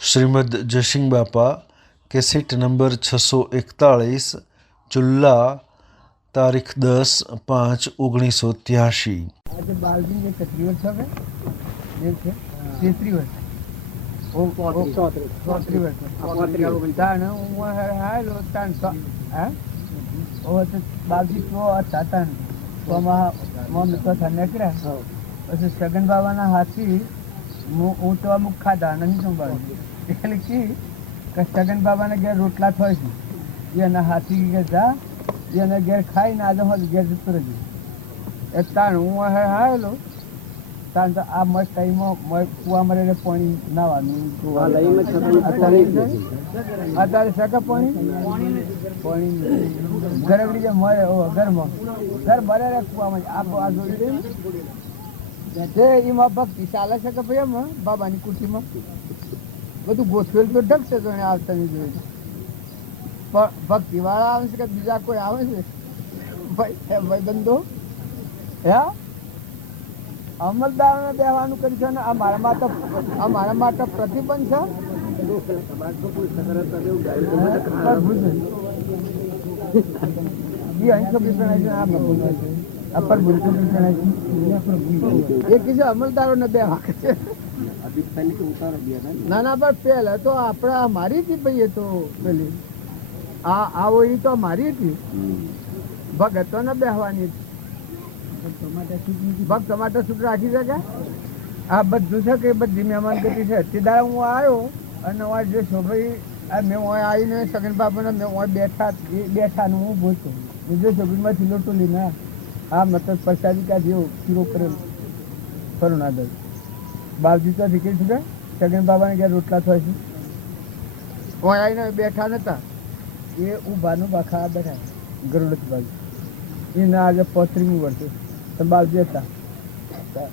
શ્રીમદ જયસિંહ બાપા cassette number 641 ચુલ્લા તારીખ 10/5/1983। આજે બાલજી જે 33 વર્ષ હવે જે છે 33 વર્ષ ઓ 34 વર્ષ તાણ હું હાલો તાણ હે ઓ તો બાલજી તો હતા તો મમ્મી તો નીકળ્યા પછી સગન બાબાના હાથી હું તો અમુક ખાધા નહીં સંભાળ્યું એટલે કે સગન બાબાને ઘેર રોટલા થાય છે એના હાથી ઘેર જા એને ઘેર ખાઈને આજે હોય ઘેર જતો રહેજો એ તાણ હું હાલો તાણ તો આ મસ્ત ટાઈમમાં કુવા મરે પાણી નાવાનું અત્યારે સકા પાણી ગરગડી જે મળે ઘરમાં ઘર ભરે રે કુવામાં આ જોડી દે એમાં ભક્તિ ચાલે છે કે ભાઈ એમાં બાબાની કુટીમાં બધું ગોઠવેલ તો ઢગશે તો એને આવતા નહીં જોઈએ પણ ભક્તિ વાળા આવે છે કે બીજા કોઈ આવે છે ભાઈ બંધો હે અમલદારોને બેવાનું કર્યું છે ને આ મારા માટે પ્રતિબંધ છે અમલદારો ને બે વાક છે ના ના પણ પેલા તો આપડે મારી હતી ભાઈ તો પેલી આવો એ તો મારી હતી ભગતો ને બેહવાની ભક્ત ટમાટર સૂટ રાખી શકે આ બધું છે કે બધી મહેમાન ગતિ છે તે દાડે હું આવ્યો અને જે છોકરી મેં આવીને સગન બાપાને મેં બેઠા હું ઊભો છું બીજો છોકરીમાંથી લોટો લઈને આ મતલબ પ્રસાદી કા જેવો શીરો કરેલો કરુણાદર બાવજી તો નીકળી છે સગન બાબાને ઘેર રોટલા થાય છે હું આવીને બેઠા નતા એ ઊભાનું બાખા બેઠા ગરુડ બાજુ એને આજે 35મું વર્ષે તો બાજુ હતા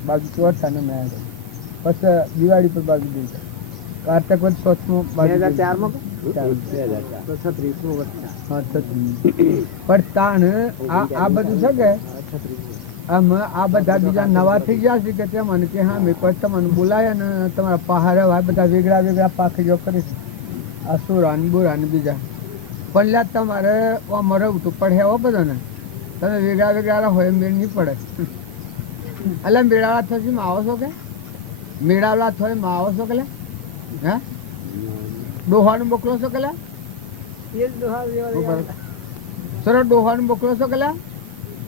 બાજુ ચોથા ને મેં પછી દિવાળી પર બાજુ દઈ કાર્તક વર્ષ 6મો 2004માં પણ તાણ આ બધું છે કે આમ આ બધા બીજા નવા થઈ ગયા છે કે તે મને કે હા મેં પછી તમને બોલાયા ને તમારા પહાડ બધા વેગળા વેગળા પાખડીઓ કરી છે આ સુરાન બુરાન બીજા પણ લ્યા તમારે અમારે ઉઠું પડે એવો બધો ને તમે વેગળા વેગળા હોય મેળ નહીં પડે એટલે મેળાવાળા થશે આવો છો કે મેળાવાળા થાય આવો છો કે હે ડોહાનું મોકલો છો કે સર ડોહાનું મોકલો છો કે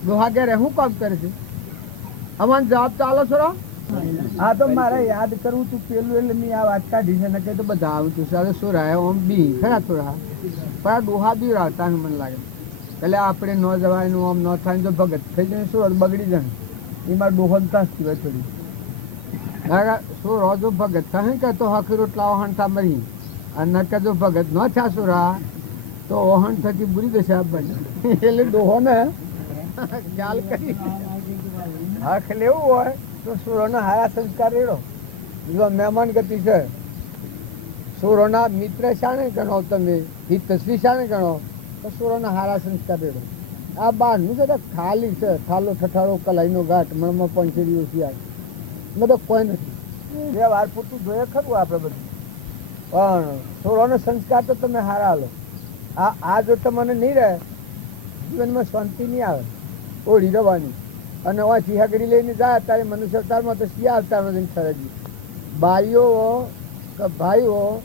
ડોહા ઘેરે શું કામ કરે છે અમારે જવાબ ચાલો છો હા તો મારે યાદ કરવું તું પેલું એટલે મેં આ વાત કાઢી છે ને કે તો બધા આવું તું સારું શું રહ્યા આમ બી ખરા થોડા પણ આ ડોહા બી રહેતા મને લાગે એટલે આપણે ન જવાયનું આમ ન થાય તો ભગત થઈ જાય શું બગડી જાય એમાં ડોહન તાસ સિવાય થોડી શું રોજો ભગત થાય કે તો હકી રોટલા ઓહણ થા મરી અને કે જો ભગત ન થયા સુરા તો ઓહણ થકી બુરી દશા આપવાની એટલે ડોહો ને ખ્યાલ કરી હક લેવું હોય તો સુરોના હારા સંસ્કાર રેડો જો મહેમાન ગતિ છે સુરોના મિત્ર શાને ગણો તમે હિતશ્રી શાને ગણો તો સુરોના હારા સંસ્કાર રેડો આ બહારનું છે ખાલી છે થાલો ઠઠાળો કલાઈનો ઘાટ મણમાં પંચેરી ઓછી આવે બધું કોઈ નથી બે વાર પૂરતું જોઈએ ખરું આપણે બધું પણ સુરોનો સંસ્કાર તો તમે હારા લો આ જો તમને નહીં રહે જીવનમાં શાંતિ નહીં આવે ઓળી રવાની અને ચિહાગડી લઈને જાય ત્યારે મનુષ્ય અવતારમાં તો શિયા અવતારમાં જઈને ખરેજી બાઈઓ કે ભાઈઓ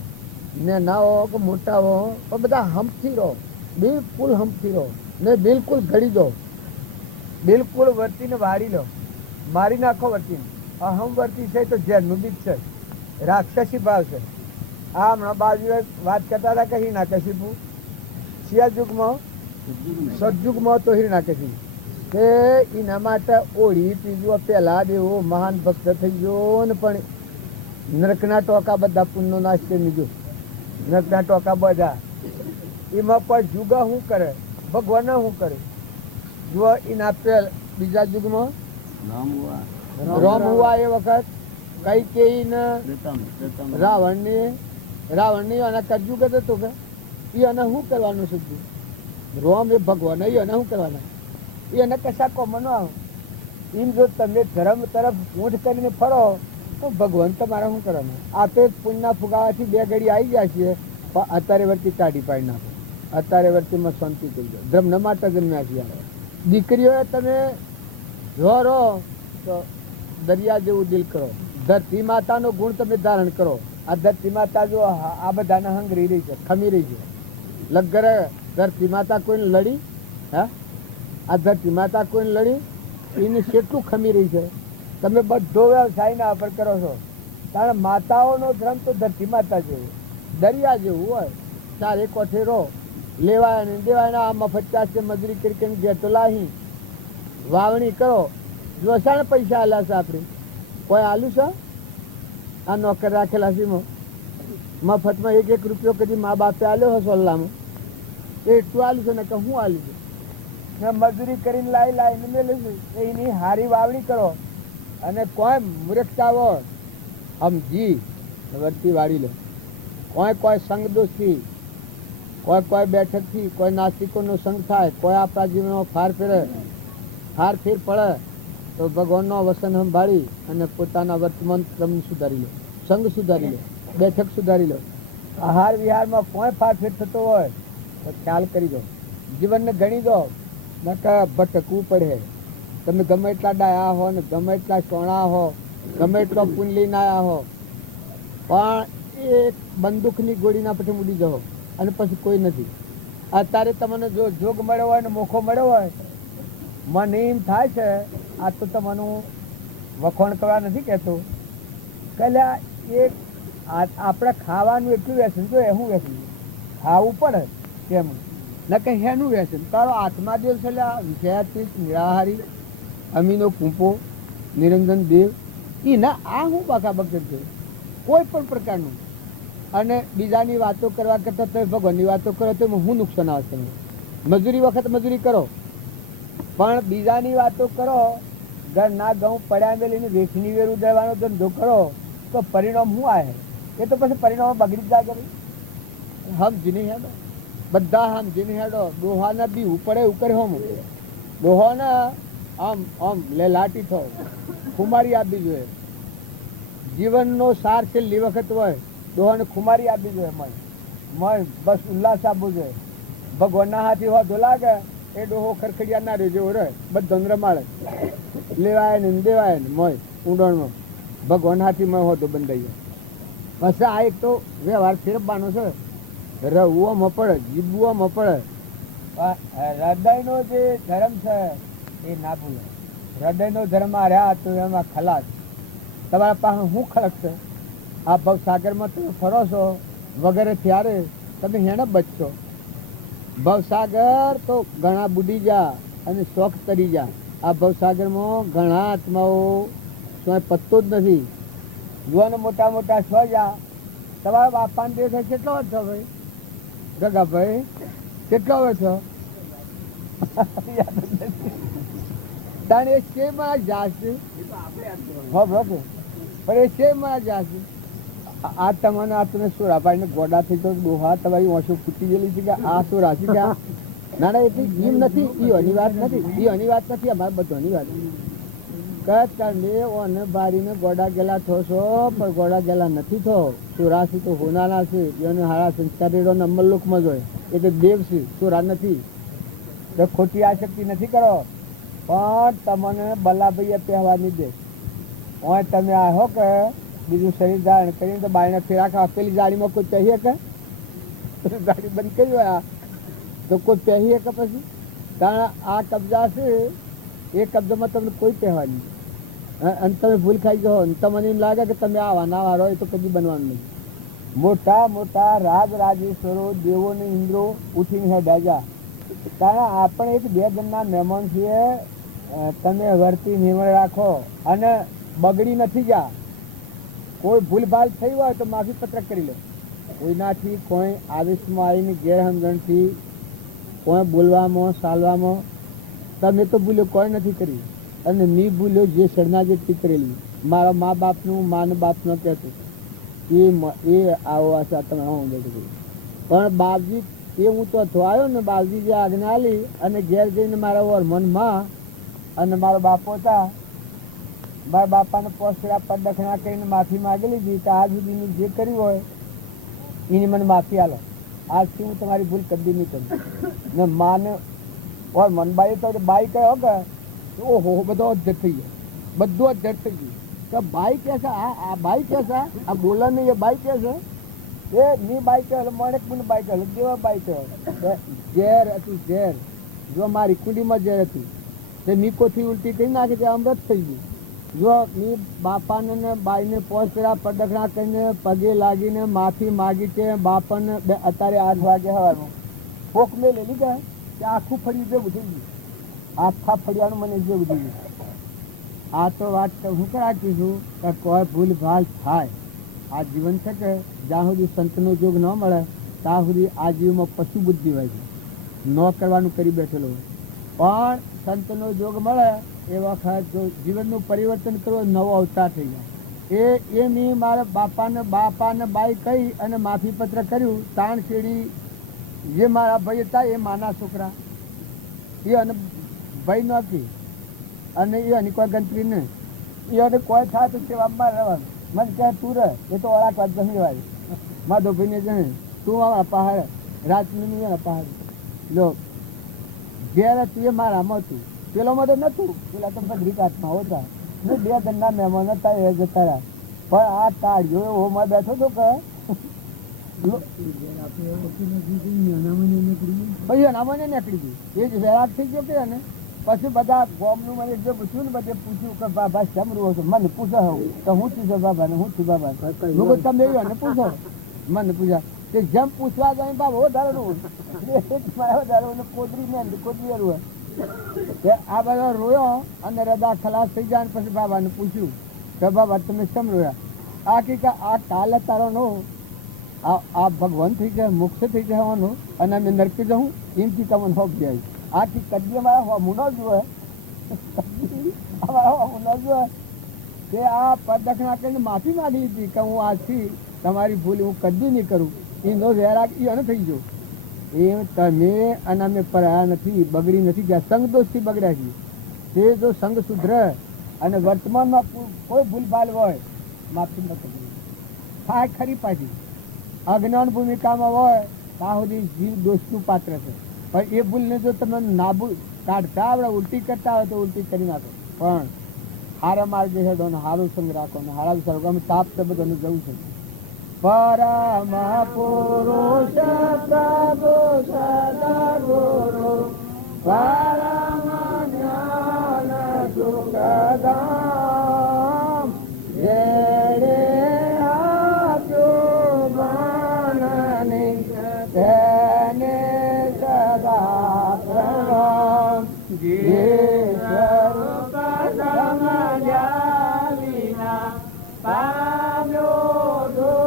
ને નાઓ કે મોટાઓ પણ બધા હંપથી રહો બિલકુલ હંપથી રહો ને બિલકુલ ઘડી દો બિલકુલ વર્તીને વાળી લો મારી નાખો વર્તીને અહમ વર્તી છે તો ઝેરનું બીજ છે રાક્ષસી ભાવ છે આ હમણાં બાજુ વાત કરતા હતા કે હિરણાકશિપુ શિયાયુગમાં સતયુગમાં તો હિરણાકશિપુ કે એના માટે ઓળી ત્રીજું પહેલા દેવો મહાન ભક્ત થઈ ગયો ને પણ નરકના ટોકા બધા પુણ્યનો નાશ કરી ગયો નરકના ટોકા બધા એમાં પણ જુગા શું કરે ભગવાન શું કરે જો એના પેલ બીજા યુગમાં રામ હુઆ એ વખત કઈ કઈ ને રાવણની આના કરજુગ હતો કે એ એને શું કરવાનું સુધી રોમ એ ભગવાન એને શું કરવાના એને કશા કોમનો આવે એમ જો તમે ધર્મ તરફ ઊંઠ કરીને ફરો તો ભગવાન તમારે શું કરવાનું? આ તો પુણ્યના ફુગાવાથી 2 ઘડી આવી ગયા છીએ, પણ અત્યારે વર્તી કાઢી પાડી નાખો. અત્યારે વર્તીમાં શાંતિ કરી દો. ધર્મ માટે જન્મ્યા છીએ. દીકરીઓએ તમે જો રહો તો દરિયા જેવું દિલ કરો. ધરતી માતાનો ગુણ તમે ધારણ કરો. આ ધરતી માતા જો આ બધાને હંગરી રહી છે, ખમી રહી છે. લગરે ધરતી માતા કોઈને લડી? હા, આ ધરતી માતા કોઈને લડી? એની કેટલું ખમી રહી છે. તમે બધો વ્યવસાયના ઉપર કરો છો. કારણ માતાઓનો ધર્મ તો ધરતી માતા જેવું, દરિયા જેવું હોય. ચારે કોઠે રહો, લેવાય ને દેવાય. આ મફત ચાસે મજૂરી કરી ઘેર તો લાહી વાવણી કરો. જોશાને પૈસા આલ્યા છે આપણે? કોઈ આલ્યું છે? આ નોકર રાખેલા છે મફતમાં 1 રૂપિયો કદી મા બાપે આલ્યો હશે સોલ્લામાં? એટલું આલ્યું છે ને કે હું આલ્યું છે? મજૂરી કરીને લાવીને મેળવી છે. એની હારી વાવણી કરો. અને કોઈ મૂર્ખતાઓ સમજી વર્તી વાળી લો. કોઈ સંગ દોસ્તી, કોઈ બેઠકથી, કોઈ નાસ્તિકોનો સંગ થાય, કોઈ આપણા જીવનમાં ફાર ફેર પડે તો ભગવાનનો વસન સંભાળી અને પોતાના વર્તમાન ક્રમ સુધારી લો, સંગ સુધારી લો, બેઠક સુધારી લો. આહાર વિહારમાં કોઈ ફાર ફેર થતો હોય તો ખ્યાલ કરી દો. જીવનને ગણી દો, નકર ભટકવું પડે. તમે ગમે એટલા ડાયા હો ને ગમે એટલા સોણા હો, ગમે એટલો પુન લઈને આવ્યા હો, પણ એક બંદૂકની ગોળીના પછી ઉડી જાઓ અને પછી કોઈ નથી. અત્યારે તમને જો જોગ મળ્યો હોય ને મોખો મળ્યો હોય, મને એમ થાય છે આ તો તમારું વખોણ કરવા નથી કહેતો, કલ્યા એક આપણે ખાવાનું એટલું વ્યસન જો એવું વ્યસન ખાવું પડે કેમ ન કે હેનું વ્યસન? તારો આત્મા દેવ છે વિષયાતીત નિરાહારી અમીનો કૂંપો નિરંજન દેવ એના આ હું બાકાબક છે કોઈ પણ પ્રકારનું. અને બીજાની વાતો કરવા કરતાં તમે ભગવાનની વાતો કરો તો હું નુકસાન આવે છે? મજૂરી વખત મજૂરી કરો, પણ બીજાની વાતો કરો, ઘરના ઘઉં પડ્યા મેલીને વેચની વેરું દેવાનો ધંધો કરો તો પરિણામ શું આવે? એ તો પછી પરિણામ બગડી જાય કરે. સમજીને હેડો, બધા સમજીને હેડો. ડોહાને બી ઉપડે ઉકરે હોમ ડોહોને આમ લાટી થો ખુમારી આપવી જોઈએ. જીવનનો સાર છેલ્લી વખત હોય, ડોહાને ખુમારી આપવી જોઈએ. મય બસ ઉલ્લાસ આપવું જોઈએ. ભગવાનના હાથી હોતો લાગે એ ડોહો ખરખડિયા ના રહ્યો જેવો રહે, બધો રમાડે, લેવાય ને દેવાય ને મોય ઊંડણમાં ભગવાન હાથી મય હોતો બંધાઈ જાય. પછી આ એક તો વ્યવહાર ફેરવવાનો છે. રવવામાં પડે, જીવવામાં પડે. હૃદયનો જે ધર્મ છે એ ના ભૂલે. હૃદયનો ધર્મ આ રહ્યા તો એમાં ખલાસ. તમારા પાસે શું ખલક છે? આ ભવસાગરમાં તમે ફરો છો વગેરે ત્યારે તમે હેને બચશો. ભવસાગર તો ઘણા બુડી જા અને શોખ તરી જા. આ ભવસાગરમાં ઘણા આત્માઓ સ્વય પત્તો જ નથી. જુવાને મોટા મોટા સ્વ જા. તમારા બાપાને દેશ કેટલો વર્ષ છો ભાઈ? ગગાભાઈ કેટલો વર્ષ છો? તાને એ છે મારા જાશે પણ એ છે મારા જાશે. આ તમને આ તમે સોરાભાઈને ગોડા થઈ તો ડોહા તમારી ઓછો ફૂટી ગયેલી છે કે આ શું રાશિ કે ના ના એટલી એમ નથી. ઈઓની વાત નથી, ઈઓની વાત નથી, અમારે બધાની વાત. તમે ઓને બારીને ગોડા ગેલા થો છો પણ ગોડા ગેલા નથી થો. સોરાશી તો હોનારા છે, એને હારા સંસ્કારી અમલલોકમાં જ હોય. એ તો દેવ છે, સોરા નથી. તો ખોટી આશક્તિ નથી કરો. પણ તમને બલાભાઈએ પહેવા નહીં દે. હોય તમે આવો કે બીજું શરીર ધારણ કરીને તો બાયને ફેરા ખાવા. પેલી ગાડીમાં કોઈ પહેરીએ કે ગાડી બંધ કરી હોય તો કોઈ પહેરીએ કે પછી? કારણ આ કબજા છે એ કબજામાં તમને કોઈ પહેવા નહીં. અને તમે ભૂલ ખાઈ જાઓ અને તમને એમ લાગે કે તમે આવા ના વાળો એ તો કદી બનવાનું નહીં. મોટા મોટા રાજ રાજેશ્વરો દેવો ને ઇન્દ્રો ઉઠીને હેડા જા. કારણ આપણે એક 2 જણના મહેમાન છીએ. તમે વર્તી નિર્મળ રાખો અને બગડી નથી જા. કોઈ ભૂલભાલ થઈ હોય તો માફી પત્રક કરી લો. કોઈનાથી કોઈ આવેશમાં આવીને ગેરસમજણથી કોઈ બોલવામાં ચાલવામાં તમે તો ભૂલ્યો કોઈ નથી કરી. અને ની ભૂલ્યો જે શરણા જેટલી કરેલી. મારા મા બાપનું માન બાપનો કહેતું એ આવો આશા તમે હું બધું. પણ બાપજી એ હું તો આવ્યો ને બાપજી જે આજ્ઞા આલી અને ઘેર જઈને મારા ઓર મનમાં અને મારો બાપો હતા મારા બાપાને પોસડા પર દખણા કરીને માફી માગી લીધી તો આજ સુધીનું જે કર્યું હોય એની મને માફી આલો. આજથી હું તમારી ભૂલ કદી નહીં કરું. ને માને ઓર મનબાઈ તો બાઈ કહ્યો કે ઓહો બધો અધ્ધર થઈ ગયો, બધું અધ્ધર થઈ ગયું. તો બાઈ કે છે આ બાઈ કે છે આ બોલે નહીં એ બાઈ કે છે એ ની બાઈ કહે મણેકની બાઈ કહે દેવા બાઈ કહે ઝેર હતું ઝેર. જો મારી કુંડીમાં ઝેર હતું તે નીકોથી ઉલટી કરી નાખી તે અમૃત થઈ ગયું. જો મી બાપાને ને બાઈને પોસડા પડખણા કરીને પગે લાગીને માફી માગી છે. બાપાને અત્યારે 8 વાગે હવાનું ભોક મેં લઈ લીધા કે આખું ફળિયું જેવું થઈ ગયું. આખા ફળિયાનું મને જેવું થઈ ગયું. આ તો વાત હું રાખી છું કે કોઈ ભૂલ ભાલ થાય. આ જીવન છે કે જ્યાં સુધી સંતનો જોગ ન મળે ત્યાં સુધી આ જીવમાં પશુ બુદ્ધિ હોય છે, ન કરવાનું કરી બેઠેલો હોય. પણ સંતનો જોગ મળે એ વખત જો જીવનનું પરિવર્તન કરવો, નવો અવતાર થઈ જાય. એ મેં મારા બાપાને બાઈ કહી અને માફીપત્ર કર્યું. તાણ શેડી જે મારા ભાઈ હતા એ માના છોકરા એ અને ભાઈ નહોતી અને એ અને કોઈ ગણતરી નહીં. એ અને કોઈ થાય તો સેવામાં રહેવાનું. મને કહે તું રહે એ તો ઓળાક વાત જમી વાળી મારા ધોભાઈને જણે તું મારા પહાડ રાતનું નહીં પહાડ લો ઘેર હતું એ મારામાં હતું. પેલોમાં તો નહોતું, પેલા તો બધી કાચમાં હોતા ને 2 દંડા મહેમાન હતા એ જતા રહ્યા. પણ આ તાળીઓ એવો માં બેઠો હતો કે પછી અનામને નીકળી ગયું. એ જ વેરાટ થઈ ગયો કે ને પછી બધા ગોમનું મને જે પૂછ્યું ને બધે પૂછ્યું કે બાબા સમરું છો મને પૂછો હું તો હું છું બાબાને હું છું બાબા લોકો તમે એને પૂછો મને પૂછા કે જેમ પૂછવા જાય બાબા વધારેનું કોદરી ને કોદરી હોય કે આ બધા રોયો અને રદા ખલાસ થઈ જાય. પછી બાબાને પૂછ્યું કે બાબા તમે કેમ રોયા? આ કે આ કાલે તારો નો આ ભગવાન થઈ જાય મોક્ષ થઈ જવાનું અને અમે નરકી જવું એમથી તમને હોપ જાય. આથી કદી અમારા હોમું ન જોવે અમારા હોમું ન જોવે કે આ પડદખણા કરીને માફી માગી લીધી કે હું આજથી તમારી ભૂલ હું કદી નહીં કરું. એનો વેરાગ એ અને થઈ ગયો. એ તમે અને અમે પરાયા નથી, બગડી નથી ગયા, સંગ દોષથી બગડ્યા છીએ. તે જો સંગ સુધરે અને વર્તમાનમાં કોઈ ભૂલભાલ હોય માફી ન કરી થાય ખરી પાછી. અજ્ઞાન ભૂમિકામાં હોય ત્યાં સુધી જીવ દોષનું પાત્ર છે. પણ એ ભૂલને જો તમે નાબૂદ કાઢતા આવડે, ઉલટી કરતા હોય તો ઉલટી કરી નાખો. પણ હારા માર્ગે હેડો ને હારું સંગ રાખો ને હારા વિચારો. અમે તાપ છે બધાને જવું છે. પરમ પુરુષ પ્રભુ સદગુરુ પરમ જ્ઞાન સુખધામ જેણે આપ્યું જ્ઞાનને તેને સદા પ્રણામ. જે સ્વરૂપ સમજ્યા વિના પામ્યો ગુરુ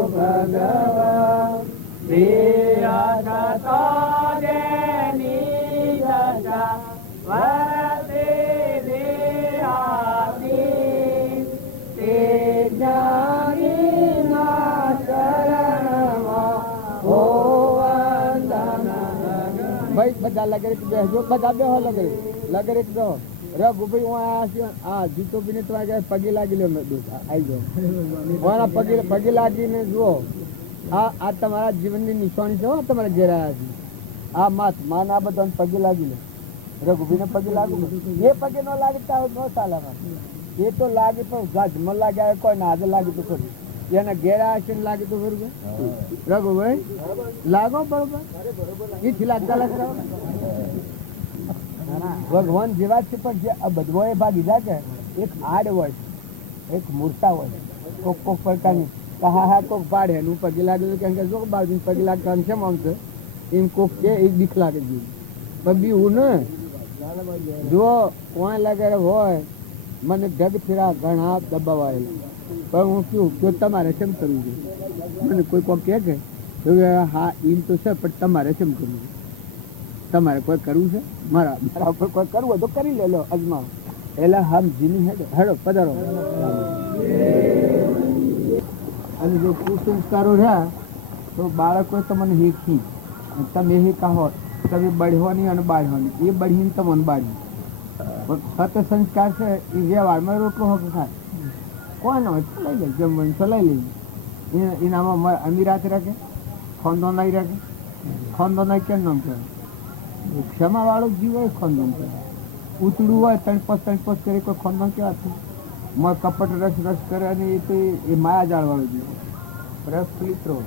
ભગવાન ભાઈ બધા લગરે બેસજો, બધા બેહો લગરે લગરે બેહો. રઘુભાઈ હું આ જીતો બીને તમારે પગે લાગી લો મેં આવી જાઓ પગે લાગીને જુઓ. આ તમારા જીવનની નિશાની છે. તમારા ઘેર આવ્યા છે આ માન આ બધા પગે લાગી લો. રઘુભાઈને પગે લાગુ એ પગે ન લાગતા ન ચાલે. એ તો લાગે પણ જજમાં લાગ્યા કોઈ ના આજે લાગે તો ખરું. એના ઘેર આવ્યા છે લાગે તો ખરું. રઘુભાઈ લાગો બરોબર એથી લાગતા લાગતા ભગવાન જેવા છે. પણ જે બધો એ ભાગ લીધા કે એક આડ હોય છે, એક મૂર્તા હોય છે. કોક પ્રકારની હા કોક પાડે એનું પગે લાગેલું કેમ કે જો બાજુ પગે લાગતા કેમ આમ છે એમ કોક કે એ દીખ લાગે છે. પણ બીવું ને જો કોઈ લગેરે હોય મને ઢગ ફેરા ઘણા દબાવાયેલા. પણ હું કહ્યું કે તમારે કેમ કરવું છે? મને કોઈ કોક કહે કે હા એમ તો છે પણ તમારે કેમ કરવું છે? તમારે કોઈ કરવું છે? મારા ઉપર કોઈ કરવું હોય તો કરી લે લો અજમાવો. એટલે હમ જીની હેડો પધારો. અને જો કુસંસ્કારો રહ્યા તો બાળકો તમને હેખી તમે હેકા હો તમે બળવાની અને બાળવાની એ બળીને તમને બાળી સત સંસ્કાર છે એ વ્યવહારમાં રોટલો હક થાય કોઈ ના હોય ચલાવી લે જમવાનું ચલાવી લે એનામાં અમીરાત રાખે ખોંદો નહીં રાખે ખોંદો નહીં કેમ નામ કહેવાય ક્ષમા વાળો જીવ હોય ખોંદન કહેવાય ઉતડું હોય તણપસ કરે કોઈ ખોંદન કેવાતું કપટ રસ કરે અને એ તો એ માયા જાળવાળો જીવ પ્રફુલ્લિત રહો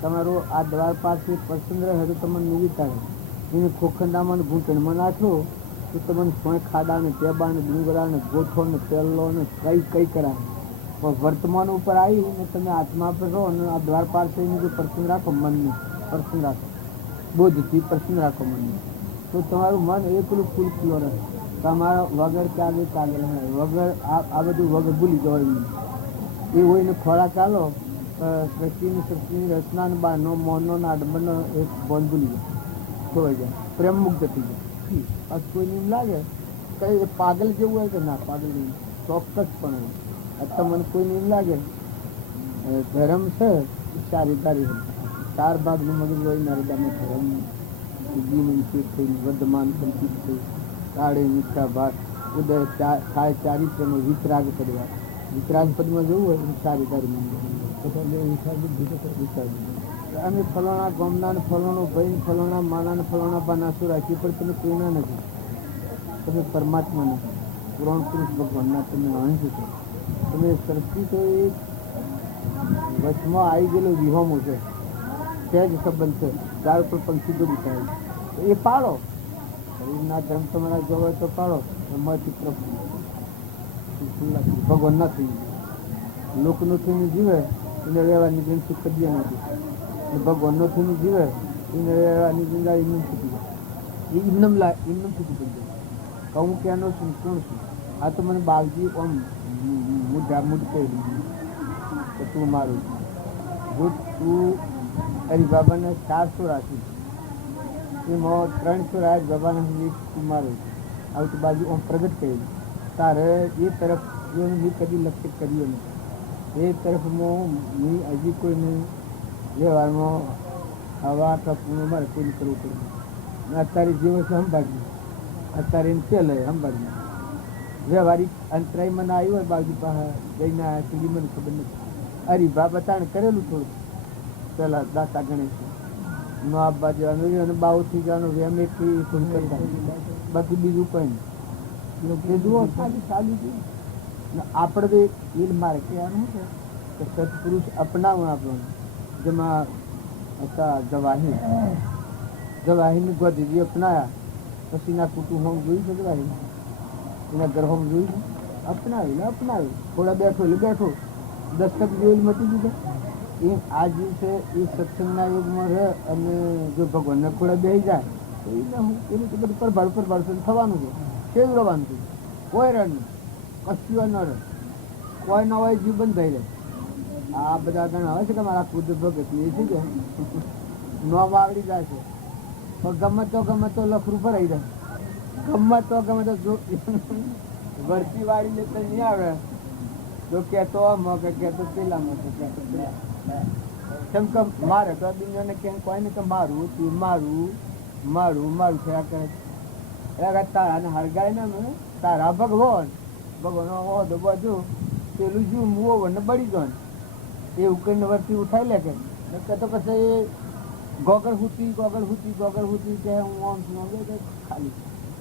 તમારો આ દ્વાર પાસે પ્રસંગ રહે તો તમને નિવિતા રહે એને ખોખંદામાં ઘૂંટણમાં નાખો તો તમને સોય ખાડા ને ટેબા ને ડુંગરા ને ગોઠો ને તેલો ને કઈ કરાવે પણ વર્તમાન ઉપર આવ્યું ને તમે આત્મા પર રહો અને આ દ્વાર પાસે જો પ્રસંગ રાખો મનને પ્રસંગ રાખો બોધથી પ્રસંગ રાખો મનને તો તમારું મન એકલું ફૂલ ખુલ્લો રહે તમારા વગર કાગે રહે વગર આ બધું વગર ભૂલી જવાય એ હોય ને ખોરાક ચાલો સૃષ્ટિની રચના ને બારનો મોહનો નાડબનો એક બોન ભૂલી જાય ખોવાઈ જાય પ્રેમ મુક્ત થઈ જાય પાછું કોઈ એમ લાગે કઈ પાગલ જેવું હોય કે ના પાગલ નહીં ચોક્કસ પણ અત્યારે મને કોઈને એમ લાગે ધર્મ છે સારી તારી ચાર ભાગનું મગજ હોય નર્મદામાં ધર્મ વર્ધમાન સંચિત થઈ કાળે મીઠા ભાગ ઉદય થાય ચારિત્રનો વિતરાગ પરિવાર વિતરાગ પદમાં જવું હોય સારી તારી અમે ફલાણા ગામના ને ફલાણો ભાઈ ફલાણા માના ને ફલાણા બાનાસુ રાખી પણ તમે કોઈના નથી તમે પરમાત્મા નથી પુરાણ પુરુષ ભગવાનના તમે અંશ છો તમે સૃષ્ટિ તો એ વચમાં આવી ગયેલો વિહોમો છે સહેજ સંબંધ છે ત્યાર ઉપર પંખી જો બિતાય એ પાડો શરીરના ધર્મ તમારા જો હોય તો પાડો એમાંથી ભગવાન ના થઈ લોકનો થઈને જીવે એને રહેવાની જિંદગી કદી નથી ભગવાનનો થઈને જીવે એને રહેવાની જિંદગી ઇન્નમ છૂટી જાય એ ઇન્નમ છૂટી પડી જાય કહું કે એનો શું શું આ તો મને બાલજી આમ મુઢ કહી દીધું કે તું મારું જો તું અરે બાબાને 400 રાખી એમાં 300 રાજ બાબાને તું મારું આવું તો બાજુ આમ પ્રગટ કર્યું તારે એ તરફ મેં કદી લક્ષ્ય કર્યો નથી એ તરફમાં મેં હજી કોઈને વ્યવહારમાં હવા ટપનું મારે કોઈ કરવું પડ્યું અત્યારે જીવો છે સંભાળ્યું અત્યારે એને ચાલે સંભાળ્યું વ્યવહારિક અંતરાય મને આવ્યું હોય બાજુ પાસે જઈને સીડી મને ખબર નથી અરે બાબા તાણે કરેલું થોડું પેલા દાતા ગણેશ નો આપવા જવાનું અને બાઉથી જવાનું વેમ એકથી થોડું કરતા બાકી બીજું કંઈ નહીં જુઓ સાદું છે આપણે એ મારે કહેવાનું છે કે સત્પુરુષ અપનાવવા આપણને જેમાં હતા જવાહીની ગોધીજી અપનાયા પછી એના કુટુંબ જોયું છે જવાહી એના ગ્રહોમ જોયું અપનાવી થોડા બેઠો એટલે બેઠો દસ્તક જોયેલ મટી દીધો એ આ દિવસે એ સત્સંગના યુગમાં રહે અને જો ભગવાનને ખોળે બેસી જાય તો એને હું એનું તો બધું પરભાડ થવાનું છે કેવું રહેવાનું છે કોઈ રડ નહીં કશું ન રહે કોઈ ન હોય જીવ બંધ થઈ રહે આ બધા ગણ આવે છે કે મારા ખુદ ભગત એ છે કે નોમ આવડી જાય છે પણ ગમે તો લખરું ભરાઈ જાય ગમે તો જો વર્તી વાળી લેતા નહીં આવે જો કહેતો આમાં કે કહેતો પેલામાં તો કહેતો પેલા કેમ કે મારે તો દુનિયાને કેમ કોઈ ને કે મારું તું મારું થયા કરે તારાને હરગાય ને તારા ભગવાન તો બધું પેલું શું મુવો ને બળી ગયો એવું કઈને વર્તી ઉઠાઈ લે કે તો પછી ગોગળ હુતી કે હું આમ ખાલી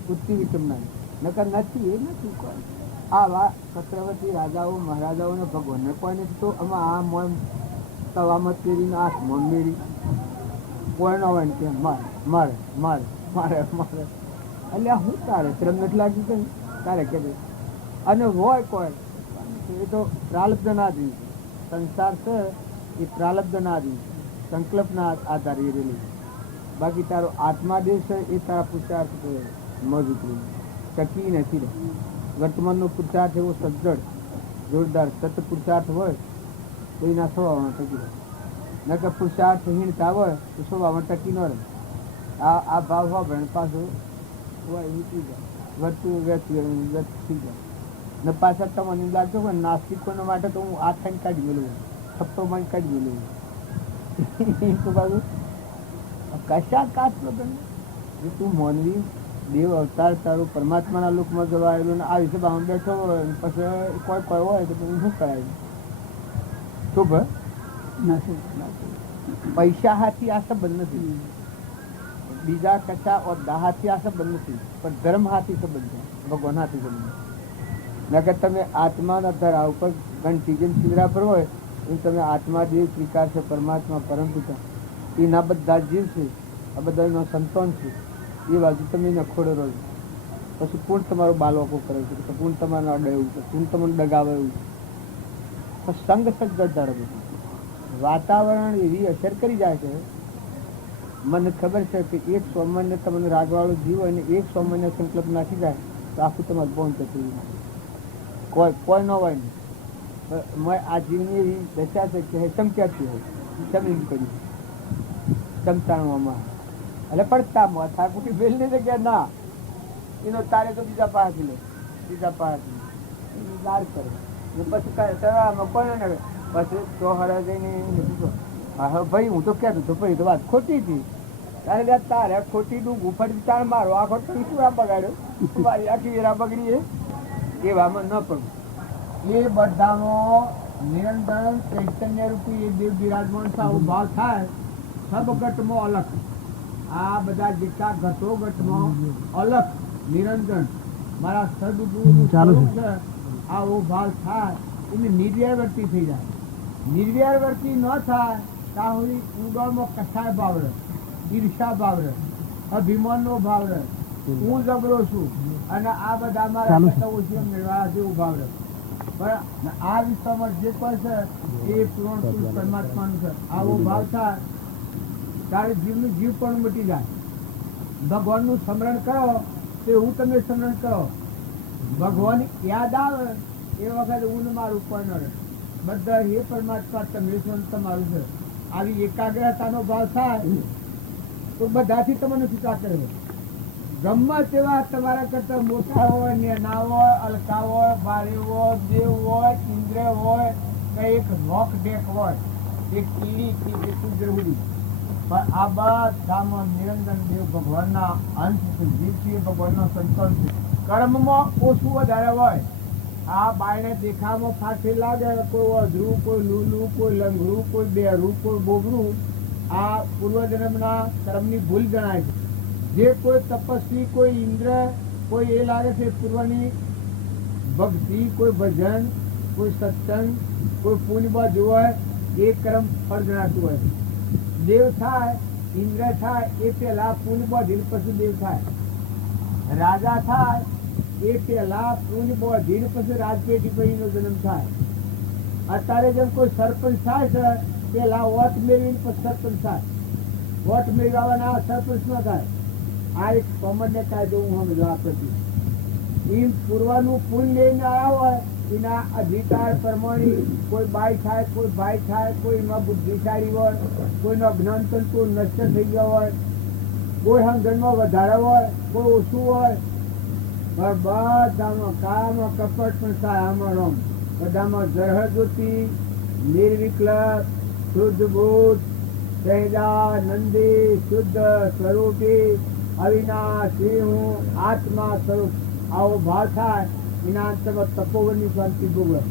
ઉઠતી વિચમના નકર નથી એ નથી કોઈ આવા ચક્રવર્તી રાજાઓ મહારાજાઓને ભગવાનને કોઈ નથી તો આમાં આ મોમ તવામાં તેરીને આંખમાં મેરી કોઈ ન હોય ને કે મારે એટલે હું તારે શ્રમ નથી લાગ્યું કે તારે કે અને હોય કોઈ એ તો પ્રાલબ્ધના આધીન સંસાર છે એ પ્રાલબ્ધના આધીન સંકલ્પના આધારે રહેલી બાકી તારો આત્મા દેશ છે એ તારા પુરુષાર્થ મજબૂત રહે ટકી નથી રહે વર્તમાનનો પુરુષાર્થ એવો સજ્જડ જોરદાર સત પુરુષાર્થ હોય તો એના સ્વભાવમાં ટકી રહે નકર પુરુષાર્થહીનતા હોય તો સ્વભાવમાં ટકી ન રહે આ ભાવ હોય ભણ પાછું હોય વીતી જાય વર્તું વ્યર્થ થઈ જાય ને પાછા તમને લાગતો હોય નાસ્તિકોના માટે તો હું આ થઈને કાઢી મેળવું થપ્પો મને કાઢી બોલું તો બાબુ કશા કાચ વગર તું મોનવી દેવ અવતાર તારું પરમાત્માના લોકમાં જવા આવેલું ને આ વિશે બામ બેઠો હોય પછી કોઈ કોઈ હોય તો પછી શું કરાય શુભ પૈસા હાથી આ સંબંધ નથી, બીજા કશા ઓદ્દા હાથી આ સંબંધ નથી, પણ ધર્મ હાથી સંબંધ છે, ભગવાન હાથી સંબંધ. નકર તમે આત્માના ધરા ઉપર ઘંટી જેમ શિવરા પર હોય એ તમે આત્મા દેવ સ્વીકાર છે, પરમાત્મા પરમ પિતા એના બધા જીવ છે, આ બધા એનો સંતાન છે, એ બાજુ તમે એને ખોડે રહો પછી પૂર્ણ તમારો બાલકો કરે છે, પૂર્ણ તમારે અડે એવું છે, પૂર્ણ તમને ડગાવે એવું છે. સંગ સજ્જર બધું વાતાવરણ એવી અસર કરી જાય છે. મને ખબર છે કે એક સોમાન્ય તમને રાગવાળો જીવ હોય ને એક સોમાન્ય સંકલ્પ નાખી જાય તો આખું તમારું બોન થતું કોઈ ન હોય નહીં. આ જીવની એવી દશા છે કે ચમક્યાથી હોય ચમીન કરી ચમચાણવામાં એટલે પડતા માથા કુટી ફેલ ની જગ્યા ના એનો તારે તો બીજા પાસે લે બીજા પાસે ગાળ કરે પછી કોને ને પછી તો હરા જઈને હા ભાઈ હું તો કહેતો હતો ભાઈ તો વાત ખોટી હતી તારે તારે ખોટી નું ગુફડ તાર મારો આ ખોટો શું આ બગાડ્યો મારી આખી વેરા બગડી એવામાં ન પડવું. એ બધાનો નિરંતર ચૈતન્ય રૂપી એ દેવ બિરાજમાન ભાવ થાય સબગટમાં અલગ. આ બધા જેટલા ઘટો ગટમાં અલગ નિરંજન મારા સદગુરુનું સ્વરૂપ છે આવો ભાવ થાય એને નિર્વ્યવર્તી થઈ જાય. નિર્વ્યવર્તી ન થાય ત્યાં સુધી ઊંડાણમાં કસાય ભાવ રહે, ઈર્ષા ભાવ રહે, અભિમાનનો ભાવ રહે, હું જબરો છું અને આ બધા મારા ઓછી મેળવા જેવું ભાવ રહે. પણ આ વિશ્વમાં જે કોઈ છે એ પૂર્ણ પુરુષ પરમાત્માનું છે. આવો ભાવ થાય તારે જીવનું જીવ પણ મટી જાય. ભગવાનનું સ્મરણ કરો તો હું તમે સ્મરણ કરો, ભગવાન યાદ આવે એ વખતે હું મારું પણ ન રહે. બધા એ પરમાત્મા તમે તમારું છે. આવી એકાગ્રતાનો ભાવ થાય તો બધાથી તમને સ્વીકાર કરે. ગમે તેવા તમારા કરતા મોટા હોય, નેના હોય, અલકા હોય, ભારે હોય, દેવ હોય, ઇન્દ્ર હોય કે એક રોક ડેક હોય, એક કીડી કે કુદર ઉડી, પણ આ બધામાં નિરંજન દેવ ભગવાનના અંશ છે, જીવ છે, ભગવાનનો સંતાન છે. કર્મમાં ઓછું વધારે હોય. આ બાયને દેખામાં ફાંસી લાગે, કોઈ અધરું, કોઈ લૂલું, કોઈ લંગડું, કોઈ બેરું, કોઈ બોબરું, આ પૂર્વજન્મના કર્મની ભૂલ જણાય છે. જે કોઈ તપસ્વી, કોઈ ઇન્દ્ર, કોઈ એ લાગે છે પૂર્વની ભક્તિ, કોઈ ભજન, કોઈ સત્સંગ, કોઈ પુણ્ય બાજુ હોય એ કર્મ ફળ જણાતું હોય. દેવ થાય, ઇન્દ્ર થાય એ પેલા પુણ્ય બાંધીને પછી દેવ થાય. રાજા થાય એ પેલા પુણ્ય બાંધીને પછી રાજપેટી પહીનો જન્મ થાય. અત્યારે જેમ કોઈ સરપંચ થાય છે પેલા વોટ મેળવીને પછી સરપંચ થાય. વોટ મેળવવાના સરપંચ ન થાય. આ એક સામાન્ય કાયદો હું સમજો આપતી. એમ પૂર્વનું પુણ્ય લઈને આવ્યા હોય એના અધિકાર પ્રમાણે કોઈ બાઈ થાય, કોઈ ભાઈ થાય, કોઈમાં બુદ્ધિશાળી હોય, કોઈનો જ્ઞાન તંતુ નષ્ટ થઈ ગયો હોય, કોઈ હંગનમાં વધારે હોય, કોઈ ઓછું હોય, પણ બધામાં કામ કપટ પણ સાયામાં રમ. બધામાં જરહજ્યોતિ, નિર્વિકલ્પ, શુદ્ધ બુદ્ધ, સહેજાનંદી, શુદ્ધ સ્વરૂપી, અવિનાશી હું આત્મા સ્વરૂપ આવો ભાવ થાય. એના અંતર્ગત તપોવનની શાંતિ ભોગવે.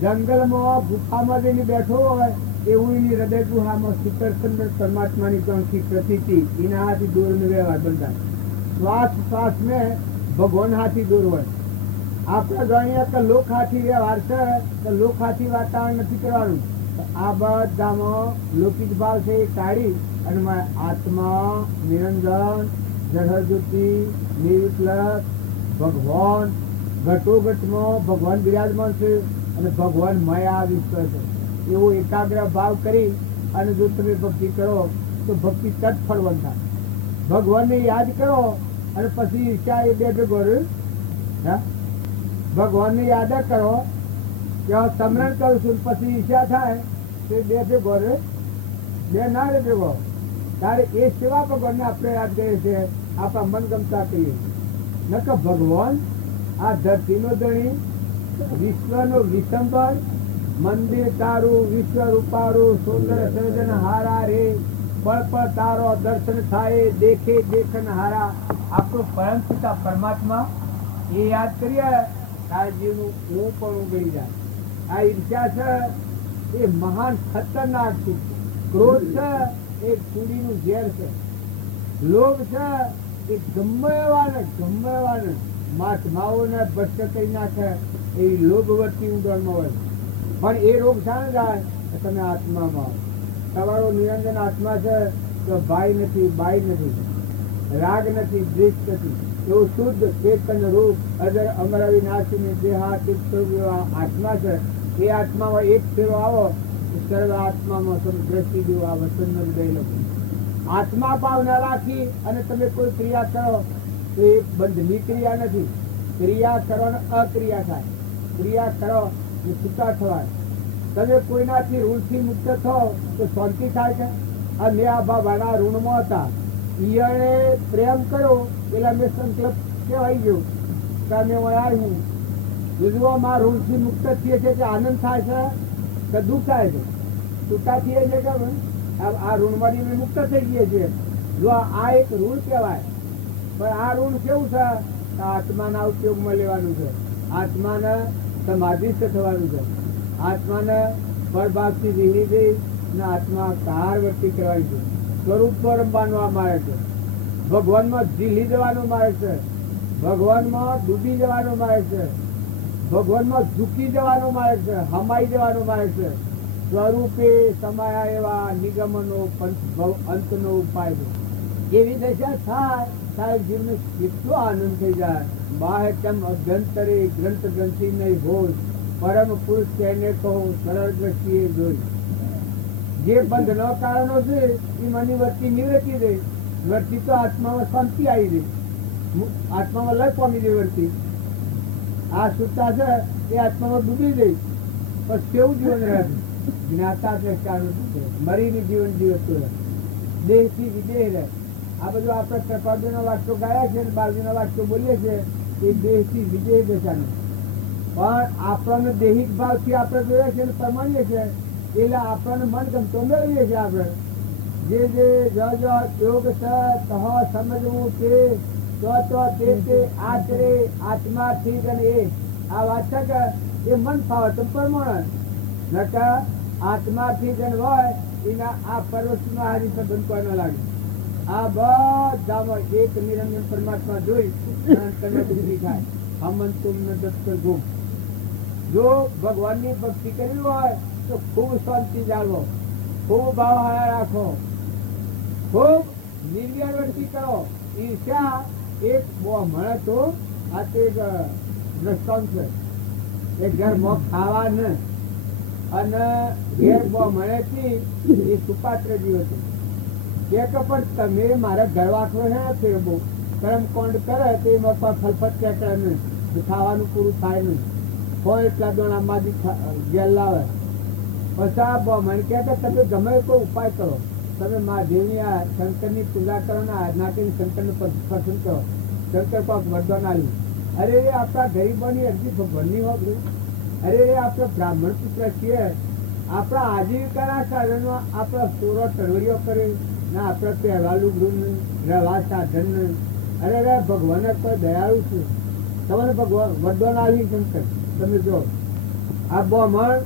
જંગલમાં ગુફામાં જઈને બેઠો હોય એવું એની હૃદય ગુહામાં સુતરસંદર પરમાત્માની ચોંખી પ્રતીતિ એના હાથી દૂરનો વ્યવહાર બંધાય. શ્વાસ શ્વાસ મેં ભગવાન હાથી દૂર હોય. આપણે જાણીએ કે લોક હાથી વ્યવહાર છે તો લોક હાથી વાતાવરણ નથી કરવાનું. આ બધામાં લૌકિક ભાવ છે એ કાઢી અને આત્મા, નિરંજન, જળજ્યોતિ, નિર્વિકલ્પ, ભગવાન ઘટોઘટમાં ભગવાન બિરાજમાન છે અને ભગવાન મય આ વિશ્વ છે એવો એકાગ્ર ભાવ કરી અને જો તમે ભક્તિ કરો તો ભક્તિ તટ ફળવંત થાય. ભગવાનને યાદ કરો અને પછી ઈચ્છા એ બે ભેગો ભગવાનને યાદ કરો કે સ્મરણ કરું છું પછી ઈચ્છા થાય તો બે ભેગો બે ના રે ભેગો તારે એ સેવા ભગવાનને આપણે યાદ કરીએ છીએ, આપણા મનગમતા કહીએ. નકર ભગવાન આ ધરતીનો ધણી, વિશ્વનો વિસંબર, મંદિર તારું વિશ્વ રૂપારું સુંદર સર્જન હારા રે, પળ પળ તારો દર્શન થાય દેખે દેખન હારા. આપણો પરમ પિતા પરમાત્મા એ યાદ કરીએ આ જીવનું હું પણ ઉગડી જાય. આ ઈર્ષ્યા છે એ મહાન ખતરનાક છે. ક્રોધ છે એ ચૂડીનું ઝેર છે. લોભ છે એ ગમે એવાને મહાત્માઓને ભ્રષ્ટ કરી નાખે એ લોભવર્તી ઉંદરમાં હોય. પણ એ રોગ શાને જાય? તમે આત્મામાં તમારો નિરંજન આત્મા છે તો ભાઈ નથી, બાઈ નથી, રાગ નથી, દ્વેષ નથી. એવું શુદ્ધ ચેતન રૂપ અજર અમર અવિનાશી દેહાતીત આત્મા છે. એ આત્મામાં એક ફેરો આવો સર્વ આત્મામાં દ્રષ્ટિ જેવું આ વસન હૃદય લખો. આત્મા ભાવ ન રાખી અને તમે કોઈ ક્રિયા કરો તો એ બંધની ક્રિયા નથી. ક્રિયા કરો ને અક્રિયા થાય. ક્રિયા કરો એ છૂટા થવાય. તમે કોઈનાથી ઋણથી મુક્ત થો તો શાંતિ થાય છે. આ મેં આ બાબાના ઋણમાં હતા, ઈયળે પ્રેમ કર્યો એટલે મેં સંકલ્પ કહેવાય ગયો કે અમે આવ્યું વિધવામાં ઋણથી મુક્ત થઈએ છીએ કે આનંદ થાય છે કે દુઃખ થાય છે? છૂટા થઈએ છે કે આ ઋણમાંથી મુક્ત થઈ ગઈએ છીએ. જો આ એક ઋણ કહેવાય. પણ આ ઋણ કેવું છે? આત્માના ઉપયોગમાં લેવાનું છે. આત્માને સમાધિસ્થ થવાનું છે. આત્માને પરભાગથી વિહરી દઈ ને આત્મા કારવર્તી કરવાની છે. સ્વરૂપમાં રમવાનું આ માર્ગ છે. ભગવાનમાં ઝીલી જવાનો માર્ગ છે. ભગવાનમાં ડૂબી જવાનો માર્ગ છે. ભગવાનમાં ઝૂકી જવાનો માર્ગ છે. હમાઈ જવાનો માર્ગ છે. સ્વરૂપે સમાયા એવા નિગમનો અંતનો ઉપાય છે. એવી દશા થાય સાહેબ જીવને કેટલો આનંદ થઈ જાય. બાહ્યતમ અભ્યંતરે ગ્રંથ ગ્રંથિ નહીં ભોજ પરમ પુરુષ તેને કહો સરળ દ્રષ્ટિએ જોઈ. જે બંધ ન કારણો છે એ મની વર્તી નિવૃત્તિ દે. વર્તી તો આત્મામાં શાંતિ આવી દે, આત્મામાં લય પામી દે. વર્તી આ સુતા છે એ આત્મામાં ડૂબી દે. પણ કેવું જીવન રહે? જ્ઞાતા દ્રષ્ટાનું છે. મરીને જીવન જીવતું રહે, દેહથી વિદેહ રહે. આ બધું આપણે પ્રપાદનો વાક્યો ગાયા છે અને બાળજીનો વાક્યો બોલીએ છીએ એ દેહથી વિદેહ દશાનું. પણ આપણને દૈહિક ભાવથી આપણે જોઈએ છીએ અને પ્રમાણીએ છીએ એટલે આપણને મન ગમતો મેળવીએ છીએ. આપણે જે યોગ છે તહ સમજવું તે તે આચરે આત્માથી અને એ આ વાત છે કે એ મન ફાવે તો પ્રમાણ નકા આત્માથી જન હોય એના આ પર્વતમાં હારી સંબંધ કોઈ ન લાગે. આ બધામાં એક નિરંજન પરમાત્મા જોઈ તમે દુઃખી થાય. હમન તુમ ન દત્તર ગુમ. જો ભગવાનની ભક્તિ કરવી હોય તો ખૂબ શાંતિ જાળવો, ખૂબ ભાવ હાયા રાખો, ખૂબ નિર્વ્યવૃત્તિ કરો. ઈર્ષ્યા એક બહુ મળે તો આ તે દ્રષ્ટાંત છે. એ ઘરમાં ખાવા ન અને ઘેર બહુ મળે એ સુપાત્ર જીવ હતું. એક પણ તમે મારા ઘર વાંખો છે ને ફેરવો કરમ કોંડ કરે તો એમાં પણ ફલફત કે કરે નહીં, ખાવાનું પૂરું થાય નહીં. કોઈ એટલા દોણા માજી ઘેર લાવે પછી બહુ મને કહે તમે ગમે કોઈ ઉપાય કરો. તમે મહાદેવની આ શંકરની પૂજા કરો ને આજના કરીને શંકરને પસંદ કરો. શંકર પાક વરદાન આવ્યું. અરે એ આપણા ગરીબોની અરજી ભગવાનની હોય. અરે એ આપણે બ્રાહ્મણ પુત્ર છીએ. આપણા આજીવિકાના સાધનો આપણા સોરો તરવડીઓ કરે ના આપણે પહેરવાલું ગૃહ રહેવા સાધન. અરે રે ભગવાન કોઈ દયાળુ છે. તમને ભગવાન વરદાન આવી શંકર. તમે જો આ બ્રાહ્મણ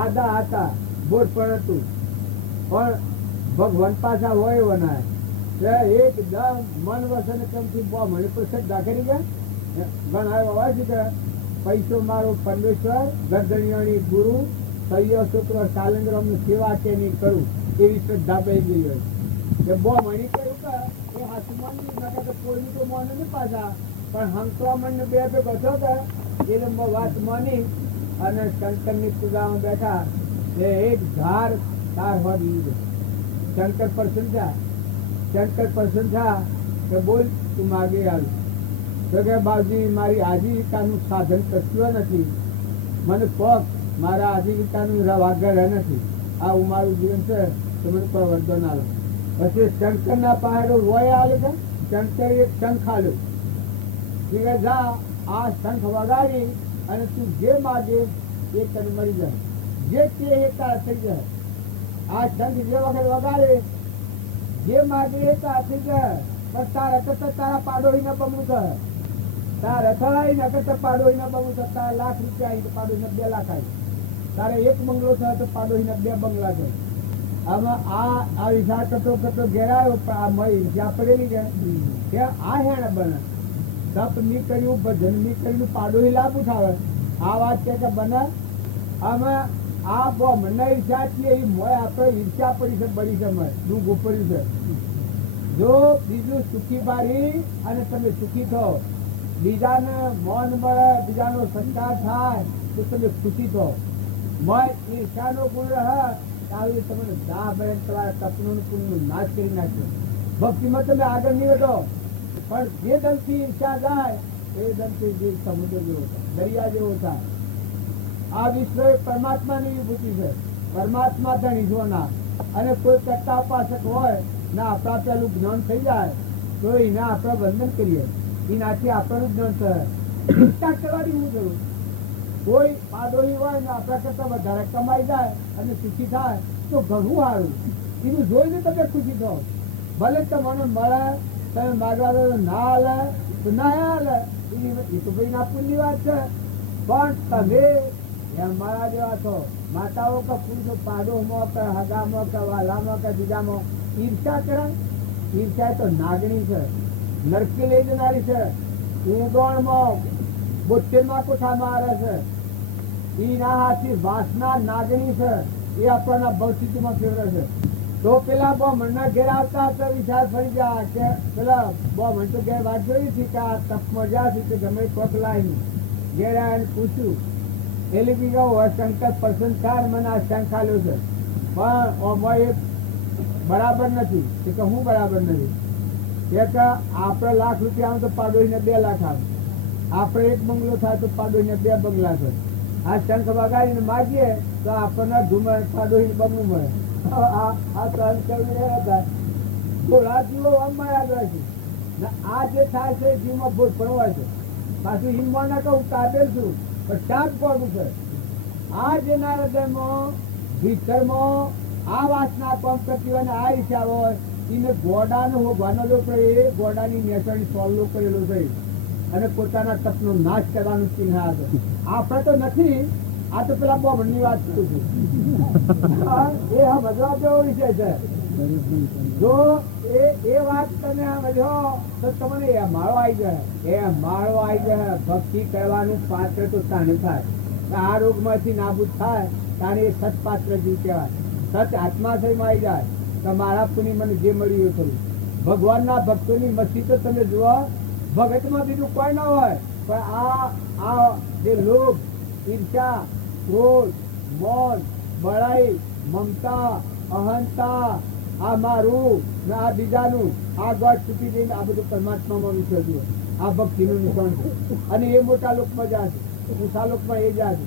આદા હતા બોટ પણ હતું પણ ભગવાન પાછા હોય વનાય એકદમ મન વસન કમથી બ્રાહ્મણ પર શ્રદ્ધા કરી ગયા. ઘણા હોય છે કે પૈસો મારો પરમેશ્વર ગરદણિયાની ગુરુ સૈયો શુક્ર સાલંગ્રામની સેવા કે નહીં કરું એવી શ્રદ્ધા પડી ગઈ હોય. એ બ્રાહ્મણી કહ્યું કે એ હાથમાં નહીં તો કોઈની તો મોને નહીં પાછા પણ હંકવામણ બે બેઠો કે એટલે વાત માની અને શંકરની પૂજામાં બેઠા. એક ધાર તાર હોડી શંકર પ્રસન્ન થયા કે બોલ તું માગે આવ્યું તો કે બાજી મારી આજીવિકાનું સાધન કશું નથી. મને પગ મારા આજીવિકાનું વાગર નથી. આ મારું જીવન છે તો મને કોઈ વરદાન આવે. પછી શંકરના પહાડો રોય આવે છે. શંકર એક શંખ આલ્યો. જા આ શંખ વગાડી અને તું જે માગે એ તને મળી જાય. જે કે એ તારા થઈ જાય. આ શંખ જે વખત વગાડે, જે માગે એ તારા થઈ જાય. પણ તારા કરતા તારા પાડોશીને બમણું થાય. તારા અથડાઈ ના કરતા પાડોશીને બમણું થાય. તારા લાખ રૂપિયા આવી તો પાડોશીને 2 લાખ આવી. તારે એક બંગલો થાય તો પાડોશીને 2 બંગલા થાય. આમાં આ વિચાર કરતો ઘેર આવ્યો, પણ આ મળી ઈર્ષ્યા પડેલી કે આ હેણે બને તપ ની કર્યું, ભજન ની કર્યું, પાડોશી લાભ ઉઠાવે. આ વાત કે બને. આમાં આ બ્રાહ્મણના ઈર્ષ્યા છીએ એ મોય આપણે ઈર્ષ્યા પડી છે, બળી છે, મોય દુઃખ ઉપર્યું છે. જો બીજું સુખી બારી અને તમે સુખી થો, બીજાને મૌન મળે, બીજાનો સંસ્કાર થાય તો તમે ખુશી થો. મોય ઈર્ષ્યાનો ગુણ રહે આવી તમને દાહ બહેન તમારા તપનું પુણ્યનો નાશ કરી નાખ્યો. ભક્તિમાં તમે આગળ નહીં વધો, પણ જે દમથી ઈર્ષ્યા જાય એ દમથી જે સમુદ્ર જેવો થાય, દરિયા જેવો થાય. આ વિશ્વ એ પરમાત્માની વિભૂતિ છે. પરમાત્મા ધણી જોના. અને કોઈ કરતા ઉપાસક હોય ને આપણા પેલું જ્ઞાન થઈ જાય તો એને આપણે વંદન કરીએ. એનાથી આપણનું જ્ઞાન થાય. ચિંતા કરવાની હું જરૂર. કોઈ પાડોશી હોય ને આપણા કરતા વધારે કમાઈ જાય અને સુખી થાય તો ઘણું સારું. એનું જોઈને તમે ખુશી થો. ભલે તમને મળે, તમે માગવા દો ના હાલે તો ના હાલે, એ તો ભાઈ ના પુણ્યની વાત છે. પણ તમે એમ મારા જેવા છો, માતાઓ કે પુરુષો પાડોશમાં કે હગામાં કે વાલામાં કે બીજામાં ઈર્ષા કરાય. ઈર્ષા તો નાગણી છે, નરકી લઈ જનારી છે. ઊંઘણમાં 72 કોઠા મારે છે. એના હાથની વાસના નાગણી છે, એ આપણના ભવસ્થિતિમાં ફેરવે છે. તો પેલા બ્રાહ્મણના ઘેર આવતા આવતા વિચાર ફરી ગયા કે પેલા બ્રાહ્મણ તો ઘેર વાત જોઈ હતી કે આ તપમાં જ્યાં છે ગમે કોક લાઈને ઘેર આવીને પૂછ્યું. એટલે બી કહું શંકર પ્રસન્ન થાય, મને આ શંખ આલ્યો છે, પણ એ બરાબર નથી. કે હું બરાબર નથી? કે આપણે લાખ રૂપિયા તો પાડોશીને 2 લાખ આવે. આપણે એક બંગલો થાય તો પાડોશીને 2 બંગલા થાય. આ શંખ વગાડીને માગીએ તો આપણને ધૂમ પાડોશી બમણું મળે. આ સહન કરીને હતા થોડા જીવો યાદ હોય છે ને. આ જે થાય છે જીવમાં ભૂલ પણ હોય છે. પાછું હિમમાં ના કહું કાબેલ છું, પણ શાંત કોનું છે. આ જે ના હૃદયમાં ભીતરમાં આ વાસના કામ કરતી હોય ને આ ઈચ્છા હોય એને ગોડાનો હોવાનો જો એ ગોડાની નેસણી સોલ્લો કરેલો છે અને પોતાના તપનો નાશ કરવાનું ચિહ્ન છે. આપણે તો નથી. આ તો પેલા બ્રાહ્મણની વાત કરું છું. એ સમજવા જેવો વિષય છે. જો એ વાત તમે સમજો તો તમને એ માળો આવી જાય. એ માળો આવી જાય. ભક્તિ કરવાનું પાત્ર તો તાને થાય. આ રોગમાંથી નાબૂદ થાય તારે એ સત્પાત્ર જીવ કહેવાય. સત આત્માશયમાં આવી જાય તો મારા પુની મને જે મળ્યું થયું. ભગવાનના ભક્તોની મસ્તી તો તમે જુઓ. ભગતમાં બીજું કોઈ ના હોય, પણ આ જે લોભ, ઈર્ષા, ક્રોધ, મોહ, બળાઈ, મમતા, અહંતા, આ મારું ને આ બીજાનું, આ ગોઠ તૂટી જઈને આ બધું પરમાત્મામાં વિસર્જ્યું. આ ભક્તિનું નિશાન છે. અને એ મોટા લોકમાં જાય છે, ઊંચા લોકમાં એ જાય છે.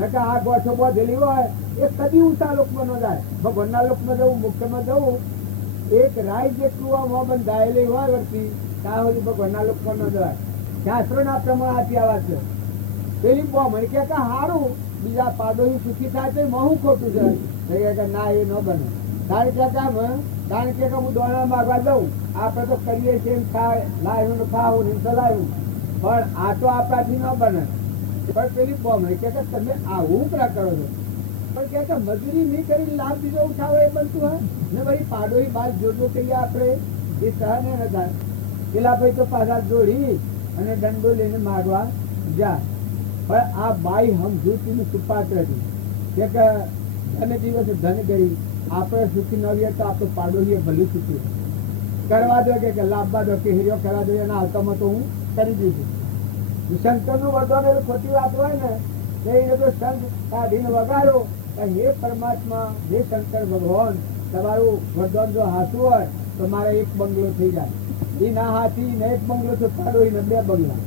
નકા આ ગોઠો બાંધેલી હોય એ કદી ઊંચા લોકમાં ન જાય. ભગવાનના લોકમાં જવું, મુખ્યમાં જવું, એક રાય જેટલું આ મોં બંધાયેલી હોય વર્તી ત્યાં સુધી ભગવાનના લોકમાં ન જવાય. શાસ્ત્રોના પ્રમાણ આથી આવા છે. પેલી બ્રાહ્મણ કે હારું બીજા પાડોશી સુખી થાય તો હું ખોટું છે? ના, એ ન બને. કારણ કે હું દોણા માગવા દઉં, આપણે તો કરીએ છીએ લાવ્યું ખાવું ને ચલાવ્યું, પણ આ તો આપણાથી ન બને. પણ પેલી બ્રાહ્મણ કે તમે આવું કરો છો, પણ કે મજૂરી નહીં કરી લાભ બીજો ઉઠાવો એ બનતું હોય ને. ભાઈ પાડોશી બાદ જોડવો કહીએ આપણે એ સહન ન થાય. પેલા ભાઈ તો પાછા જોડી અને દંડો લઈને માગવા જા. પણ આ બાઈ સમજૂતીનું સુપાત્ર હતી કે ધન દિવસે ધન કરી આપણે સુખી ન રહીએ તો આપણે પાડોશીએ ભલું સુખી કરવા દો કે લાભવા દો કે હીરો કરવા દો. એના આવતામાં તો હું કરી દીધું. શંકરનું વરદાન એ ખોટી વાત હોય ને એ તો શંખ કાઢીને વગાડો હે પરમાત્મા, હે શંકર ભગવાન, તમારું વરદાન જો હાથું હોય તો મારે એક બંગલો થઈ જાય. એ ના હાથી ને એક બંગલો તો પાડોશીને 2 બંગલા.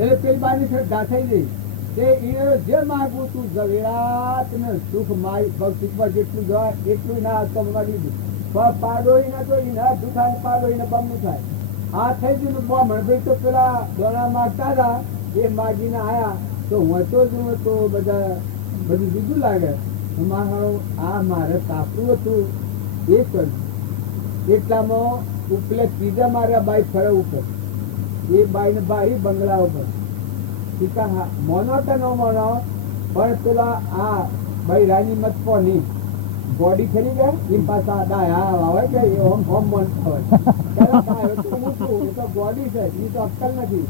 એટલે પેલી બાની શ્રદ્ધા થઈ ગઈ કે એને જે માગવું તું ઝવેરાત ને સુખ માય ભક્તિમાં જેટલું જવાય એટલું ના તો દીધું. પણ પાડોશી ને તો એના દુખાય, પાડોશી ને બમણું થાય. આ થઈ ગયું. બ્રાહ્મણ ભાઈ તો પેલા દોણા માગતા હતા એ માગીને આયા તો વાંચો જ તો બધા બધું જુદું લાગે. આ મારે કાપવું હતું એ કર્યું. એટલામાં ઉપલે ત્રીજા મારા બાઈ ફરે ઉપર એ બાઈને બારી બંગલા ઉપર મોનો તો ન મોનો પણ પેલા આ ભાઈ રાની મત પોની બોડી ખરી ગયા એમ પાછા ડાયા આવે કે ઓમ ઓમ મન હોય તો બોડી છે એ તો અક્કલ નથી.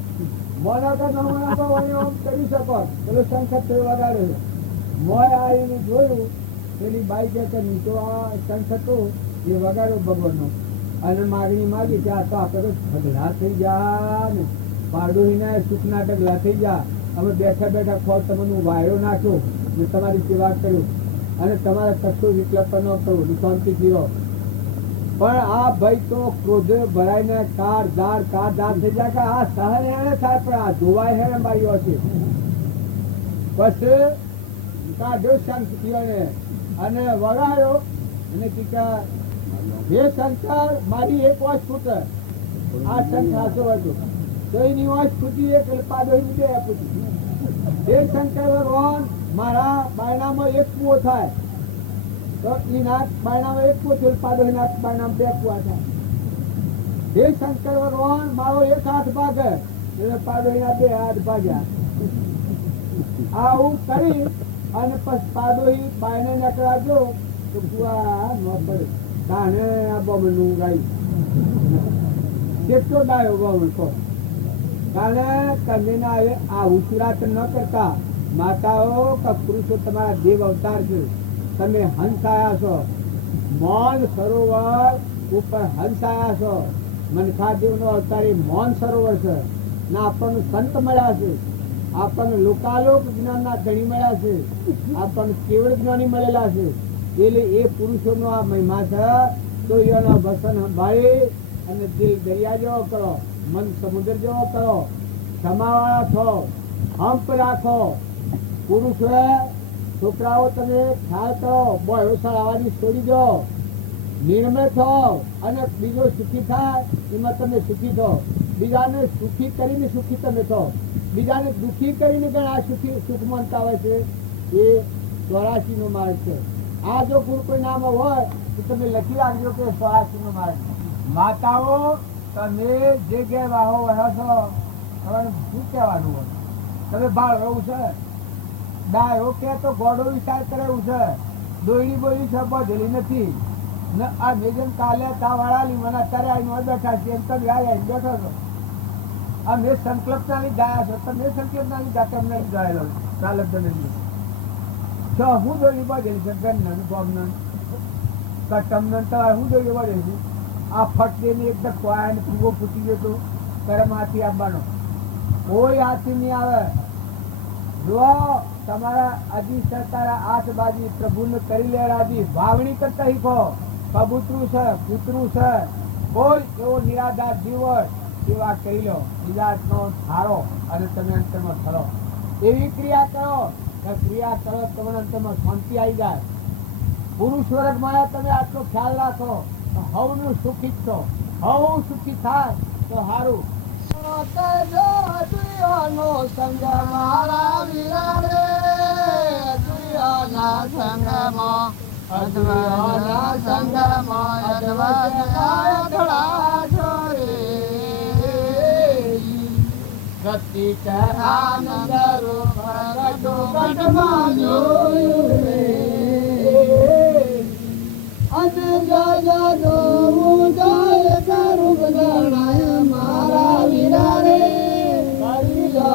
મોનો તો ન મોનો તો ઓમ કરી શકો પેલો સંખત વગાડે છે. મોય આવીને જોયું પેલી બાઈ કે નીચો આ સંખતો એ વગાડ્યો ભગવાનનો અને માગણી માગી કે આ તો આપણે તો ઢગલા થઈ ગયા ને પાડોહીના સુખના ઢગલા થઈ ગયા. અમે બેઠા બેઠા ખો તમને વાયરો નાખ્યો ને તમારી સેવા કર્યું અને તમારે કશો વિકલ્પ ન કરવો શાંતિ જીવો. પણ આ ભાઈ તો ક્રોધે ભરાઈને કાર ધાર થઈ જાય કે આ સહન એને થાય પણ આ ધોવાય હે ને બાઈઓ છે. પછી કાઢ્યો શંખને અને વગાડ્યો અને ટીકા હે શંકર મારી એક વાસ ફૂટે. આ શંખ હાસો હતો તો એની વાસ ફૂટી એક પાડોશી બે ફૂટી. હે શંકર ભગવાન મારા બાયણામાં એક કૂવો થાય તો એના બાયણામાં એક કૂવો થયો પાડોશીના બાયણામાં બે કૂવા થાય. હે શંકર ભગવાન મારો એક હાથ ભાગે એટલે પાડોશીના બે હાથ ભાગ્યા. આવું કરી અને પછી પાડોશી બાયને નકળાજો તો કૂવા ન પડે. તાણે આ બમણનું ગાયું કેટલો ડાયો બમણ કહો. કારણે કન્યાના હવે આ ઉછરાત ન કરતા માતાઓ કે પુરુષો તમારા દેવ અવતાર છે. તમે હંસાયા છો મૌન સરોવર ઉપર હંસાયા છો. મનખાદેવનો અવતાર એ મૌન સરોવર છે ને આપણને સંત મળ્યા છે. આપણને લોકાલોક જ્ઞાનના ધણી મળ્યા છે. આપણને કેવળ જ્ઞાની મળેલા છે. એટલે એ પુરુષોનો આ મહિમા છે. તો એનો વસન સંભાળી અને દિલ દરિયા જેવો કરો, મન સમુદ્ર જેવો કરો, ક્ષમાવાળા છો, હંપ રાખો. પુરુષોએ છોકરાઓ તમે ખ્યાલ કરો, બોયો આવવાની છોડી દો, નિર્મળ થો અને બીજો સુખી થાય એમાં તમે સુખી થો. બીજાને સુખી કરીને સુખી તમે થો. બીજાને દુઃખી કરીને ઘણા સુખી સુખ માનતા હોય છે. એ 84 નો માર્ગ છે. આ જો ગુરુ કોઈ નામ હોય તો તમે લખી રાખજો કે 84 નો માર્ગ. માતાઓ તમે જે ઘેર વાહો વહો છો તમારે શું કહેવાનું હોય? તમે બાળ રહું છે ડાયો કે તો ગોડો વિચાર કરે એવું છે. દોયડી બોયડી છે બધેલી નથી ને આ મેજન કાલે તા વાળાલી મને અત્યારે આવીને બેઠા છે એમ તમે બેઠો છો. આ મેં સંકલ્પનાની ગાયા છો તમે સંકલ્પનાની ગાતે અમને ગાયેલો ચાલક તો હું દોડી બધેલી છે ગન ગોમન કટમ તમારે હું દોડી પડે છે. આ ફટકેની એકદમ કોયા ને પૂરો ફૂટી ગયો તો કરમ હાથી આવવાનો કોઈ હાથી નહીં આવે. જો તમારા આજી તારા આઠ બાજી પ્રભુને કરી લે રાજી વાવણી કરતા શીખો. કબૂતરું છે કૂતરું છે કોઈ એવો નિરાધાર જીવ હોય સેવા કરી લો. બીજા આત્માઓ થારો અને તમે અંતરમાં થરો. એવી ક્રિયા કરો કે ક્રિયા કરો તમને અંતરમાં શાંતિ આવી જાય. પુરુષ વર્ગમાં તમે આટલો ખ્યાલ રાખો હવનું સુખી છો. હવ સુખી થાય તો સારું. સંગ મારા વીરા રે દુનિયાના સંગમાં અદ્વૈતના સંગમાં અદ્વૈતના છોરે ગતિ કે આનંદ રૂપ રજો ગઢમાં જોયું રે અજ જય નો જય કરું ગણાય મારા વીરા રે કરી લો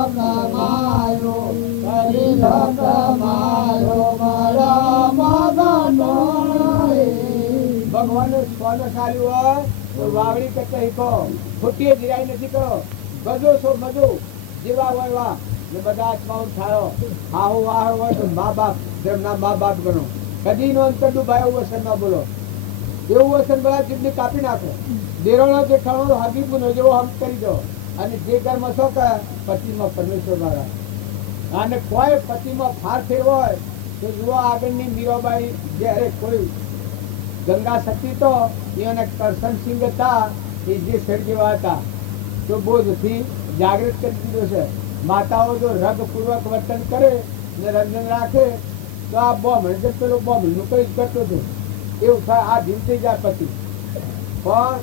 કમાયો મારા મગનો. ભગવાનને સ્વાદ ખાલી હોય તો વાવડી કરતા શીખો. ખોટી જીરાઈ નથી કરો. બધો છો બધું જેવા હોય એવા ને બધા આત્માઓ થાયો. આહો વાહ હોય તો મા બાપ તેમના મા બાપ ગણો. કદી નો અંતર ડૂબાય એવું વસન ના બોલો. એવું વસન બધા ચીમની કાપી નાખો. દેરોનો જે ખણો હકીકુનો જેવો હમ કરી દો. અને જે કર્મ છો કે પતિમાં પરમેશ્વર મારા. અને કોઈ પતિમાં ફાર ફેર હોય તો જુઓ આગળની મીરાબાઈ જ્યારે કોઈ ગંગા શક્તિ તો એને કરશનસિંહ હતા એ જે સર જેવા હતા તો બોધથી જાગૃત કરી દીધો છે. માતાઓ જો રગપૂર્વક વર્તન કરે ને રંજન રાખે તો આ બોમ્બ પેલો બોમ્બ નું કઈ કરતો હતો એવું થાય. આ ધીમ થઈ જાય પછી પણ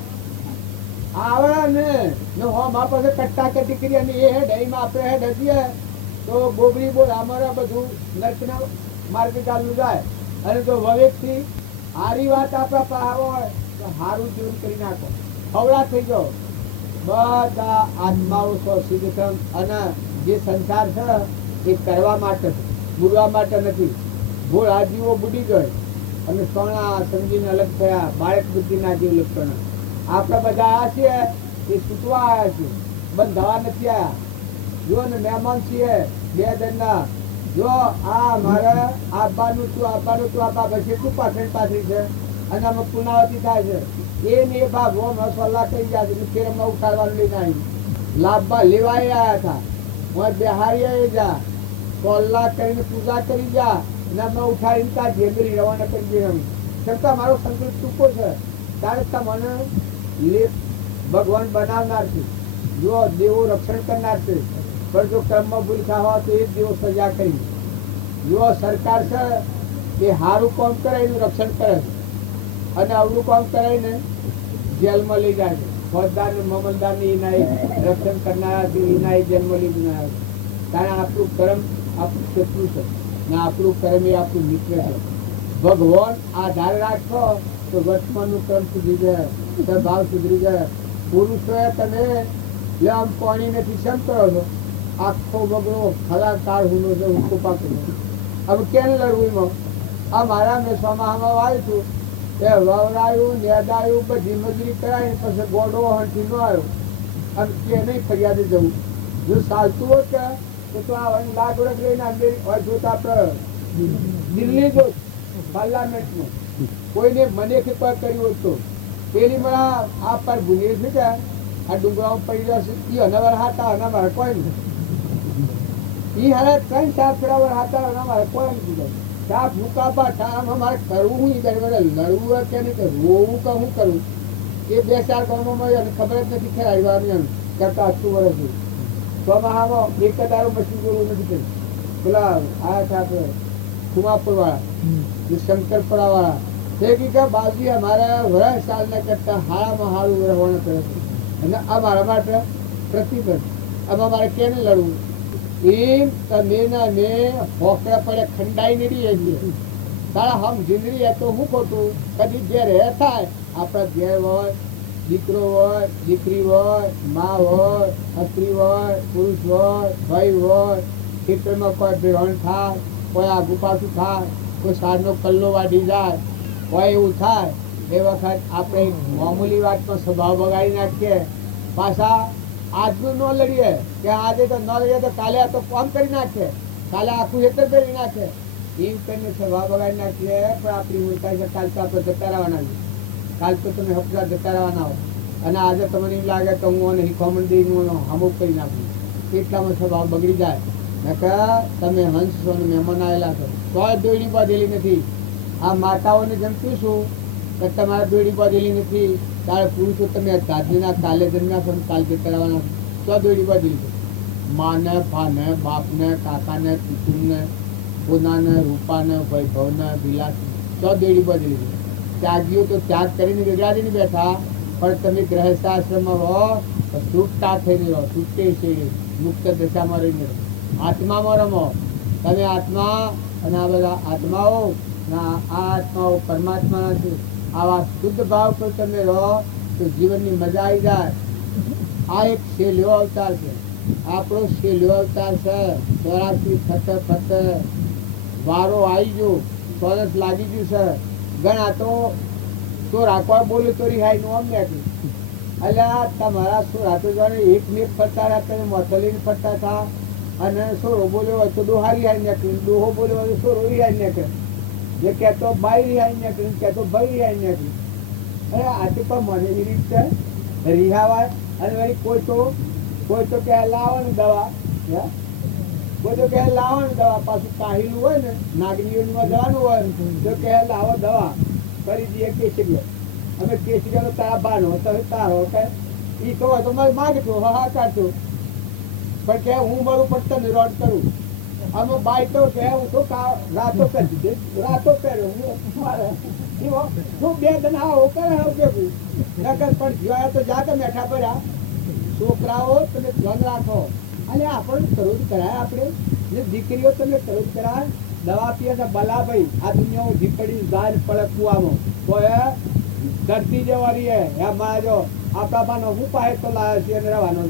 આવે ને હો મા પાસે કટ્ટા કટ્ટી કરી અને એ હેડ એમાં આપણે હેડ હજીએ તો બોબડી બોલ અમારા બધું નર્કના માર્ગે ચાલુ જાય. અને જો વિવેકથી હારી વાત આપણા પાસે હોય તો સારું જીવન કરી નાખો. હવળા થઈ જાઓ બધા આત્માઓ સિદ્ધમ અને જે સંસાર છે એ કરવા માટે બુડવા માટે નથી. ભૂળ આજીવો બુડી ગઈ અને સોના સમજીને અલગ થયા. બાળક બુદ્ધિના જીવ લક્ષણ આપણે બધા આવ્યા છીએ એ છૂટવા આવ્યા છીએ, બંધાવા નથી આવ્યા. જો ને મહેમાન છીએ 2 જણના. જો આ મારે આપવાનું તું આપવા પછી તું પાછળ છે અને અમે પુનાવતી થાય છે એ ને એ ભાગ સલાહ કરી ગયા છે ફેર અમે ઉઠાડવાનું લઈને આવી લાભમાં લેવાઈ આવ્યા હતા. હું બિહારી આવી જા કોલ્લા કરીને પૂજા કરી જા અને અમે ઉઠાડીને ત્યાં જેમરી રવાના કરી દઈએ. અમે છતાં મારો સંકલ્પ ટૂંકો છે ત્યારે મને ભગવાન બનાવનાર છે. જો દેવો રક્ષણ કરનાર છે પણ જો કર્મમાં ભૂલ થવા તો એ જ દેવો સજા કરી. જો સરકાર છે એ સારું કામ કરે એનું રક્ષણ કરે છે અને અવળું કામ કરાવીને જેલમાં લઈ જાય છે. ફોજદાર ને મામલદાર ને એના રક્ષણ કરનારા એના જેલમાં લઈ જાય છે. કારણ આપણું કર્મ આપણું શત્રુ છે ને આપણું કર્મ એ આપણું મિત્ર છે. ભગવાન આધાર રાખો તો વર્તમાનનું કર્મ સુધરી જાય, સ્વભાવ સુધરી જાય. પુરુષોએ તમે આમ પાણી નથી શેમ કરો છો આખો બગડો ખલાકાર હુનો છે હુકો પાકડો. હવે કેમ લડવું એમાં? આ મારા મેં સોમાહામાં આવ્યું છું એ વવરાયું નેદાયું બધી મજૂરી કરાવી પછી ગોડો હંઠી નો આવ્યો અને કે નહીં ફરિયાદે જવું. જો ચાલતું હોત તો આ લાખ વર્ષ લઈને અંદર જોતા આપણે દિલ્હી જો પાર્લામેન્ટનું કોઈને મને કે કોઈ કર્યું હોત તો પેલી મળા આ પર ભૂલી છે કે આ ડુંગરામાં પડી જશે એ અનાવર હતા અનાવર કોઈ નહીં. એ હારે 3-4 ફેરાવર હતા અનાવર કોઈ નથી. સાફ મુકાબા ટાણામાં મારે કરવું હું લડવું કે નહીં કે રોવું કે હું કરું એ 2-4 ગામમાં અને ખબર જ નથી ખેલાડવાની એમ કરતા 80 વર્ષથી. ચોમાહામાં એક દારો મશીન જોવું નથી કર્યું. પેલા આયા છે આપણે ખુમાપુર વાળા શંકરપરા વાળા તે કે બાજુ અમારા વર્ષ સાલના કરતા હારામાં હારું રહેવાનું કરે છે અને અમારા માટે પ્રતિબંધ. આમાં મારે કેને લડવું? એમ તમે ને હોકડા પડે ખંડાઈ નહીં રહીએ તારા હમ જિંદગી તો હું ખોટું કદી જે રહે થાય આપણા ઘેર હોય દીકરો હોય દીકરી હોય મા હોય સ્ત્રી હોય પુરુષ હોય ભાઈ હોય ખેતરમાં કોઈ ભેણ થાય કોઈ આગુ પાછું થાય કોઈ સારનો કલ્લો વાઢી જાય હોય એવું થાય એ વખત આપણે મામૂલી વાતનો સ્વભાવ બગાડી નાખીએ. પાછા આજનું ન લડીએ કે આજે તો ન લડીએ તો કાલે આ તો કામ કરી નાખે કાલે આખું હેતર કરી નાખે એમ કરીને સ્વભાવ બગાડી નાખીએ. પણ આપણી ઉલટાઈ છે કાલ તો આપણે જતા રહેવાના છે. કાલ તો તમે હપ્તા જતા રહેવાના હો અને આજે તમને એમ લાગે કે હું અને હિખોમણ દઈને અમુક કરી નાખું એટલામાં સ્વભાવ બગડી જાય. મેં કહ્યા તમે હંસ છો ને મહેમાન આવેલા છો તોય દોડી બાંધેલી નથી. આ માતાઓને જમતું છું કે તમારે દોડી બાંધેલી નથી તારે પુરુષો તમે દાદીના કાલે જન્મ્યા છો કાલ જતા રહેવાના તો દોડી બાંધેલી છે. માને ફાને બાપને કાકાને કુટુંબને પોતાને રૂપાને વૈભવને વિલાસ તો દોડી બાંધેલી છે. ત્યાગીઓ તો ત્યાગ કરીને વેગળાદીને બેઠા પણ તમે ગ્રહસ્થાશ્રમમાં રહો તો છૂટતા થઈને રહો છૂટે છે મુક્ત દશામાં રહીને રહો આત્મામાં રમો. તમે આત્મા અને આ બધા આત્માઓ આ આત્માઓ પરમાત્માના છે. આવા શુદ્ધ ભાવ પર તમે રહો તો જીવનની મજા આવી જાય. આ એક શેલ્યો અવતાર છે આપણો શેલ્યો અવતાર છે. 84 ફતે વારો આવી ગયો સરસ લાગી ગયું છે. ઘણા તો રાખવા બોલે તો રિહાઈ નું આમ નાખ્યું એટલે તમારા શું રાતો જાણે એક મિનિટ ફરતા રહ્યા તમે મથલીને ફરતા હતા અને સોરો બોલ્યો હોય તો ડોહા રિહાઈ નાખ્યું ડોહો બોલ્યો હોય તો સોરો રિહાઈ નાખે જે કહેતો બાઈ રિહાઈ નાખ્યું કહેતો ભાઈ રિહાઈ નાખ્યું. અરે આથી પણ મને એવી રીત છે રિહાવાય અને વળી કોઈ તો કહે લાવવાની દવા કોઈ તો કહે લાવવાની દવા પાછું કાહેલું હોય ને નાગરીઓમાં જવાનું હોય તો કહે લાવો દવા કરી દઈએ કેસરીઓ અમે કેસરીઓ તારા બાનો તમે તારો કે એ કહો તો મારે માગતો હા કાઢતો પણ કે હું મારું પડતો નિરોધ કરું. અમે બાઈ તો કે હું તો રાતો પહેરી દે, રાતો પહેર્યો હું મારે તું 2 દન આવો કરે આવું કેવું નકર. પણ જોયા તો જાતે મેઠા પડ્યા. છોકરાઓ તમે ધ્યાન રાખો અને આપણે તરુદ કરાય, આપણે ને દીકરીઓ તમે તરુદ કરાય. દવા પીએ તો બલા ભાઈ આ દુનિયા ઉધી પડી જાય પડે કુવામાં તો એ ધરતી જેવાની હે મારા જો આપણા બાનો હું પાસે તો લાવ્યો છે અને રહેવાનો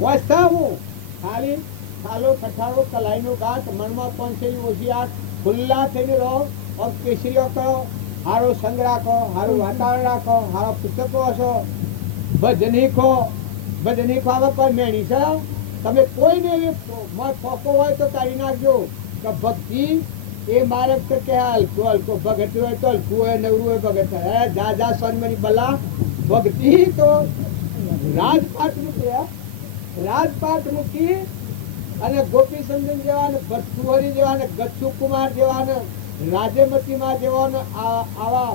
વસ્તા હું ખાલી ખાલો કઠાળો કલાઈનો ગાંઠ મનમાં પંચેલી હોશિયાર ખુલ્લા થઈને રહો. और केसरीઓ કરો, સારો સંગ રાખો, સારું વાતાવરણ રાખો, સારા પુસ્તકો વાંચો, ભજની ખો. ભજની ખાવા કોઈ મેણી છે તમે કોઈને એવી ફોકો હોય તો કાઢી નાખજો કે ભક્તિ એ મારે તો કે હલકો હલકો ભગત હોય તો હલકું હોય, નવરું હોય ભગત હે જા જા સોનમની બલા. ભક્તિ તો રાજપાટ મૂકી, રાજપાટ મૂકી અને ગોપી સંદન જેવા ને ભટ્ટુહરી જેવા ને ગચ્છુ કુમાર જેવા ને રાજમતીમાં જેવા ને આવા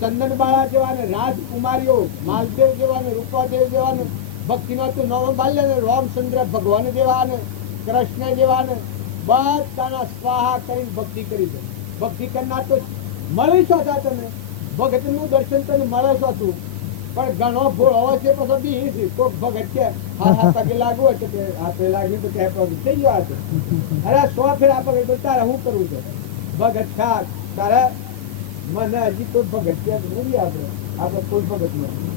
ચંદનબાળા જેવા ને રાજકુમારીઓ માલદેવ જેવા ને રૂપાદેવ જેવા ને ભક્તિમાં તું નવ બાલ્ય ને રામચંદ્ર ભગવાન જેવા ને કૃષ્ણ જેવા ને બધાના સ્વાહા કરીને ભક્તિ કરી છે. ભક્તિ કરનાર તો મળી છો તમે, ભગતનું દર્શન તને મળે છો તું. પણ ઘણો ભૂલ હોય છે પછી બી કોઈક ભગત કે હા પગે લાગુ હોય તો હાથે લાગ્યું તો કે પગ થઈ ગયો હાથે. અરે 100 ફેર આ પગે તારે શું કરવું છે ભગત ખા તારે મને હજી કોઈ ભગત કે નથી. આપણે કોઈ ભગત નથી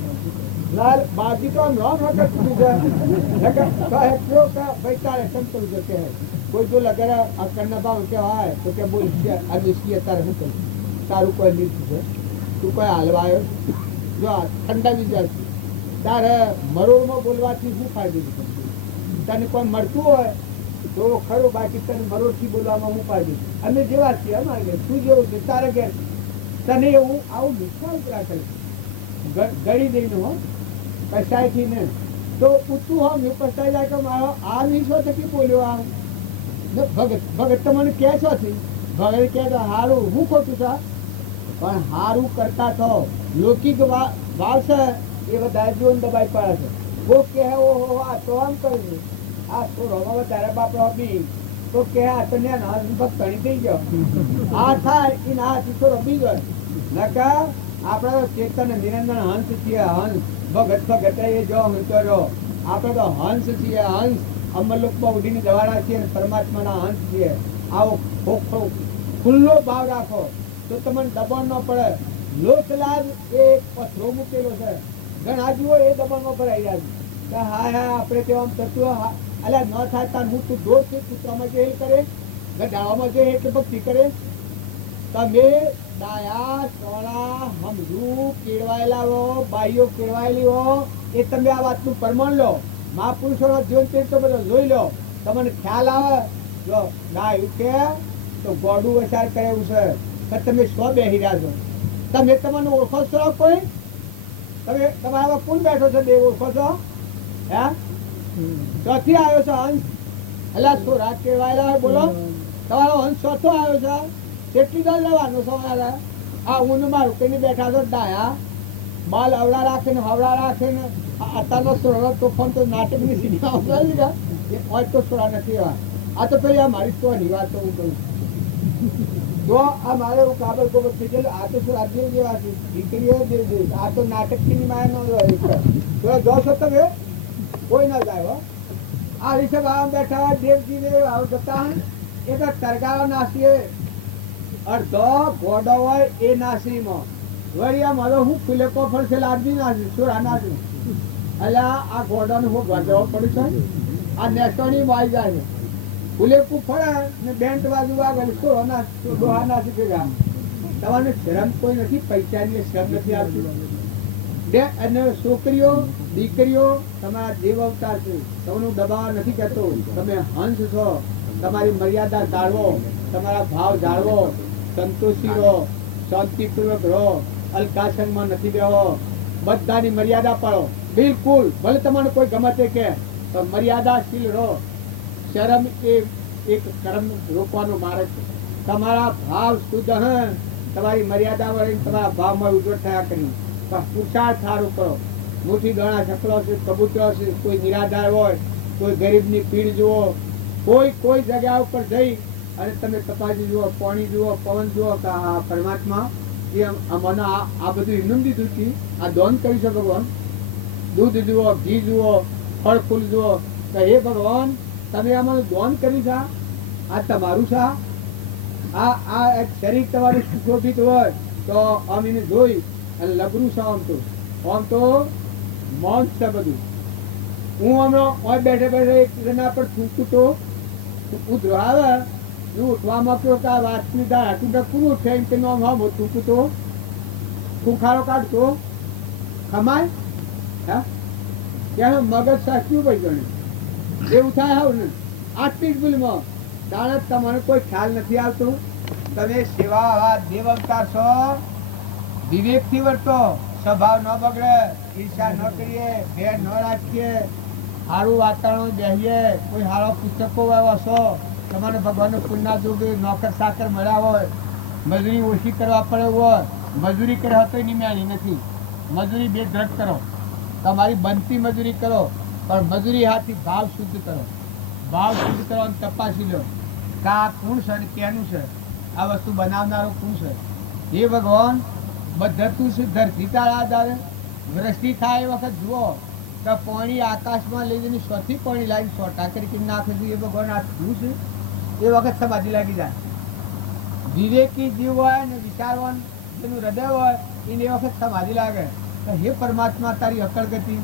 લાલ બાકી તો નામ વખત ભાઈ તારે સંતોષ જશે. કોઈ જો લગે આ કરના ભાવ કે હોય તો કે બોલ આ દેશી તારે શું કરું તારું કોઈ લીધું છે તું કોઈ હાલવા આવ્યો જો ઠંડા વિચાર તારે મરોડમાં બોલવાથી શું ફાયદો છે? તને કોઈ મળતું હોય તો ખરું, બાકી તને મરોડથી બોલવામાં શું ફાયદો છે? અમે જેવા છીએ અમારે ઘેર તું જેવું છે તારે ઘેર તને એવું આવું નિષ્કાળ રાખે ગળી દઈને હો કસાયથી ને તો ઊંચું હો મેં પસ્તાઈ જાય કે મારો આ નિશો થકી બોલ્યો આમ ભગત ભગત તમને કહે છો ભગત કહે તો સારું હું ખોટું છે પણ સારું કરતા તો લૌકિક ભાવ છે એ બધા જીવન દબાઈ પડે છે. वो કે ઓહો આ તો આમ કર્યું આ તો રોમા વધારે બાપડો બી તો કે આ તને ભક્તણી થઈ ગયો આ થાય એના હાથ તો રમી ગયો નકા આપણે ચેતન નિરંજન હંસ છીએ. હંસ ભગત ભગત એ જો હંસો આપણે તો હંસ છીએ. હંસ અમરલોકમાં ઉડીને જવાના છીએ અને પરમાત્માના હંસ છીએ. આવો ખુલ્લો ભાવ રાખો તો તમને દબાણ ન પડે. લોકલાજ એ પથરો મૂકેલો છે ઘણા જુઓ એ દબાણમાં ભરાઈ જાય છે. હા હા આપણે તેમ થતું અલ્યા ન થાય તાર હું તું દોષ છે કૂતરામાં જે કરે ગઢાવામાં જે એટલે ભક્તિ કરે. તમે ડાયા સોળા હમજુ કેળવાયેલા હો, બાઈઓ કેળવાયેલી હો એ તમે આ વાતનું પ્રમાણ લો. મહાપુરુષોનો જીવન ચરિત્ર બધો જોઈ લો, તમને ખ્યાલ આવે. જો ડાયું કે તો ગોડું વસાર કરે એવું છે તમે સ્વ બેહી રહ્યા છો. તમે તમને ઓળખો છો કોઈ? તમે તમારા કોણ બેઠો છો? બે ઓળખો છો? હે ચોથી આવ્યો છો હંસ? અલ્યા છોરા કેળવાયેલા હોય બોલો તમારો હંસ ચોથો આવ્યો છે. કેટલી દર લેવાનું સવારે આ ઊન મારું કઈને બેઠા છો ડાયા બાલ અવડા રાખે ને હવડા રાખે ને અત્યારનો સોળો તોફાન તો નાટકની સીધા હોય તો સોળા નથી. આ તો પેલી આ મારી તો ની વાત તો હું કહું જો આ મારે હું કાબલ કોબલ થઈ ગયેલું. આ તો રાજ્ય જેવા છે દીકરીઓ જે આ તો નાટકની માયા ન હોય જો છો તમે કોઈ ના જાય. આ રીતે આમ બેઠા દેવજી ને જતા એ તો તરગાવા નાસીએ અડધો ઘોડો હોય એ નાસીમાં વળી આ મારો હું ખુલે કોફર છે લાદવી નાસી છોરા નાસી. અલ્યા આ ઘોડાનું હું ગરજવો પડ્યું છે. આ નેસોની વાઈ જાય ખુલે ફળે ને બેન્ટ બાજુ આગળ છોરો ડોહા નાસી ભેગા. તમારે શરમ કોઈ નથી, પૈસાની શરમ નથી આવતી. અને છોકરીઓ દીકરીઓ તમારા દેવ અવતાર છે. તમને દબાવ નથી કહેતો. તમે હંસ છો. તમારી મર્યાદા જાળવો, તમારા ભાવ જાળવો, સંતોષી રહો, શાંતિપૂર્વક રહો, અલકાસંગમાં નથી બેહો, બધાની મર્યાદા પાડો. બિલકુલ ભલે તમને કોઈ ગમે તે કે મર્યાદાશીલ રહો. શરમ એ એક કર્મ રોકવાનો માર્ગ છે. તમારા ભાવ શુદ્ધ હે તમારી મર્યાદા વળી તમારા ભાવમાં ઉજવટ થયા કરી પુરુષાર્થ સારું કરો. મુઠ્ઠી ગણા છકલો છે, કબૂતરો છે, કોઈ નિરાધાર હોય કોઈ ગરીબની પીડ જુઓ, કોઈ જગ્યા ઉપર જઈ અને તમે તપાસી જુઓ, પાણી જુઓ, પવન જુઓ કે આ પરમાત્મા એ મને આ બધું ઇનામ દીધું છે, આ દાન કરી છે ભગવાન. દૂધ જુઓ, ઘી જુઓ, ફળ ફૂલ જુઓ કે હે ભગવાન તમે આમાં દાન કરી છે, આ તમારું છે. આ એક શરીર તમારું સુશોભિત હોય તો આમ એને જોઈ અને લબરું છે. આમ તો મૌન છે બધું. હું હમણાં બેઠે બેઠે એક જણા પર થૂકું તો હું ધ્રાવે હું ઉઠવામાં કહ્યું કે આ વાતની દાળ હાટું પૂરું ઉઠે એમ કે આમ થૂકું તો ખૂંખારો કાઢતો ખમાય. હા ત્યાં મગજ સાચું ભાઈ ગણે એવું થાય હાવ ને આટલી જ ભૂલમાં દાણા તમને કોઈ ખ્યાલ નથી આવતો. તમે સેવા દેવ અવતાર છો, વિવેકથી વર્તો, સ્વભાવ ન બગડે, ઈર્ષા ન કરીએ, ભેર ન રાખીએ, સારું વાતાવરણ બેસીએ, કોઈ સારો પુસ્તકો વાંચો, તમારે ભગવાનનું પુણ્ય જોગે, નોકર સાકર મળ્યા હોય, મજૂરી ઓછી કરવા પડે હોય, મજૂરી કરે તો નિમ્યાની નથી, મજૂરી બે દ્રઢ કરો, તમારી બનતી મજૂરી કરો, પણ મજૂરી હાથી ભાવ શુદ્ધ કરો. ભાવ શુદ્ધ કરો અને તપાસી લો કે આ કોણ છે અને કેનું છે, આ વસ્તુ બનાવનારો કોણ છે. એ ભગવાન બધું છે ધરતી તારા આધારે વૃષ્ટિ થાય એ વખત જુઓ તો પાણી આકાશમાં લઈ જઈને સ્વથી પાણી લાવીને સોટા કરી કેમ નાખે છે. એ ભગવાન આ શું છે એ વખત સમાધિ લાગી જાય. વિવેકી જીવ હોય ને વિચારવાન જેનું હૃદય હોય એને એ વખત સમાધિ લાગે તો હે પરમાત્મા તારી અકળ ગતિ,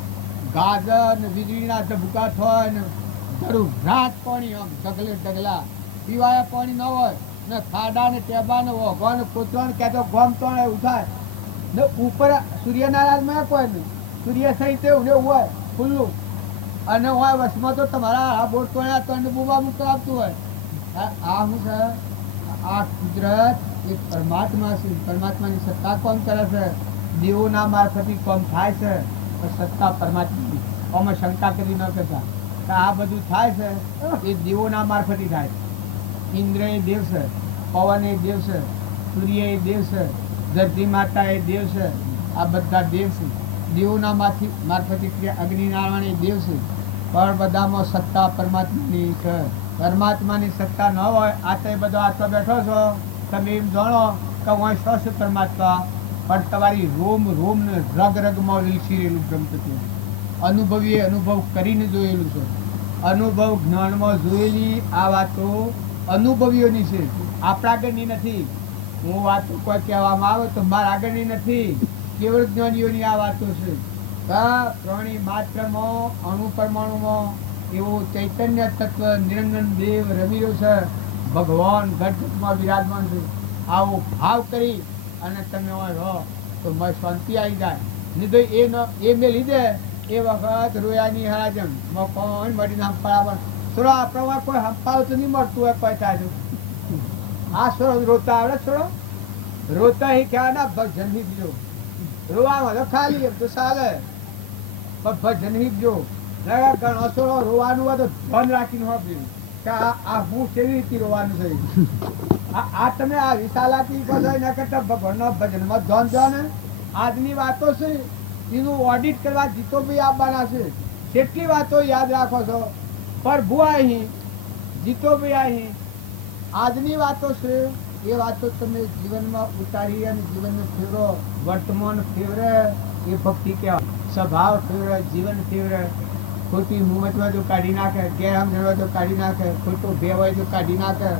ગાજર ને વીજળીના ધબકા થાય ને ધરું રાત પાણી આમ ઢગલે ઢગલા પીવાયા પાણી ન હોય ને ખાડા ને ટેબા ને ઓઘો ને કોતરો ને ક્યાં તો ગોમ તો એવું થાય ને ઉપર સૂર્યનારાયણમાં કોઈ નહીં, સૂર્ય સહિત એવું હોય ખુલ્લું અને હોય વસમાં તો તમારા આ બોટ તો બુબા મુક્ત આપતું હોય. આ શું છે? આ કુદરત એ પરમાત્મા છે, પરમાત્માની સત્તા કોમ કરે છે, દેવોના મારફતી કોમ થાય છે, સત્તા પરમાત્માની. આમાં શંકા કરી ન કરતા આ બધું થાય છે એ દેવોના મારફતી થાય. ઇન્દ્ર એ દેવ છે, પવન એ દેવ છે, સૂર્ય એ દેવ છે, ધરતી માતા એ દેવ છે, આ બધા દેવ છે. દેવોના મારફતી અગ્નિનારાયણ એ દેવ છે, પણ બધામાં સત્તા પરમાત્માની છે. પરમાત્માની સત્તા ન હોય આ તો બધો આટલો બેઠો છો તમે એમ જાણો કે હું શું છે પરમાત્મા, પણ તમારી રોમ રોમ ને રગ રગમાં વિલસી રહેલું બ્રહ્મ. અનુભવીએ અનુભવ કરીને જોયેલું છે. અનુભવ જ્ઞાનમાં જોયેલી આ વાતો અનુભવીઓની છે, આપણા આગળની નથી. હું વાતો કોઈ કહેવામાં આવે તો મારા આગળની નથી, કેવળ જ્ઞાનીઓની આ વાતો છે. પ્રાણી માત્રમાં અણુ પરમાણુમાં એવું ચૈતન્ય તત્વ નિરંજન દેવ રમી રહ્યો છે. ભગવાન ઘટમાં વિરાજમાન છે. આવો ભાવ કરી અને તમે રહો તો મને શાંતિ આવી જાય. નહીં તો એ મેં લીધે એ વખત રોયાની હરાજન કોણ મળીને હંપાળા થોડો આપણા કોઈ હંપાવ તો નહીં મળતું હોય કોઈ થાય. આ છોડો રોતા આવડે, છોડો રોતા એ ખ્યાલ ના ભજન હીપજો. રોવામાં તો ખાલી એમ તો ચાલે પણ ભજન હીપજો. ઘણો છોડો રોવાનું હોય તો ધન રાખીને હોપ્યું કે આ હું કેવી રીતે રોવાનું છે. આ તમે આ વિશાલાથી બધા ના કરતા ભગવાનના ભજનમાં ધન જો ને આજની વાતો છે એનું ઓડિટ કરવા જીતો ભાઈ આપવાના છે. કેટલી વાતો યાદ રાખો છો પ્રભુ અહીં, જીતો ભાઈ અહીં. આજની વાતો છે એ વાતો તમે જીવનમાં ઉતારી અને જીવનને ફેરવો. વર્તમાન ફેવરે એ ભક્તિ કહેવાય. સ્વભાવ ફેવરે, જીવન ફેવરે. ખોટી હુમતમાં જો કાઢી નાખે, ગેરસમજણ તો કાઢી નાખે, ખોટો ભેવ હોય તો કાઢી નાખે.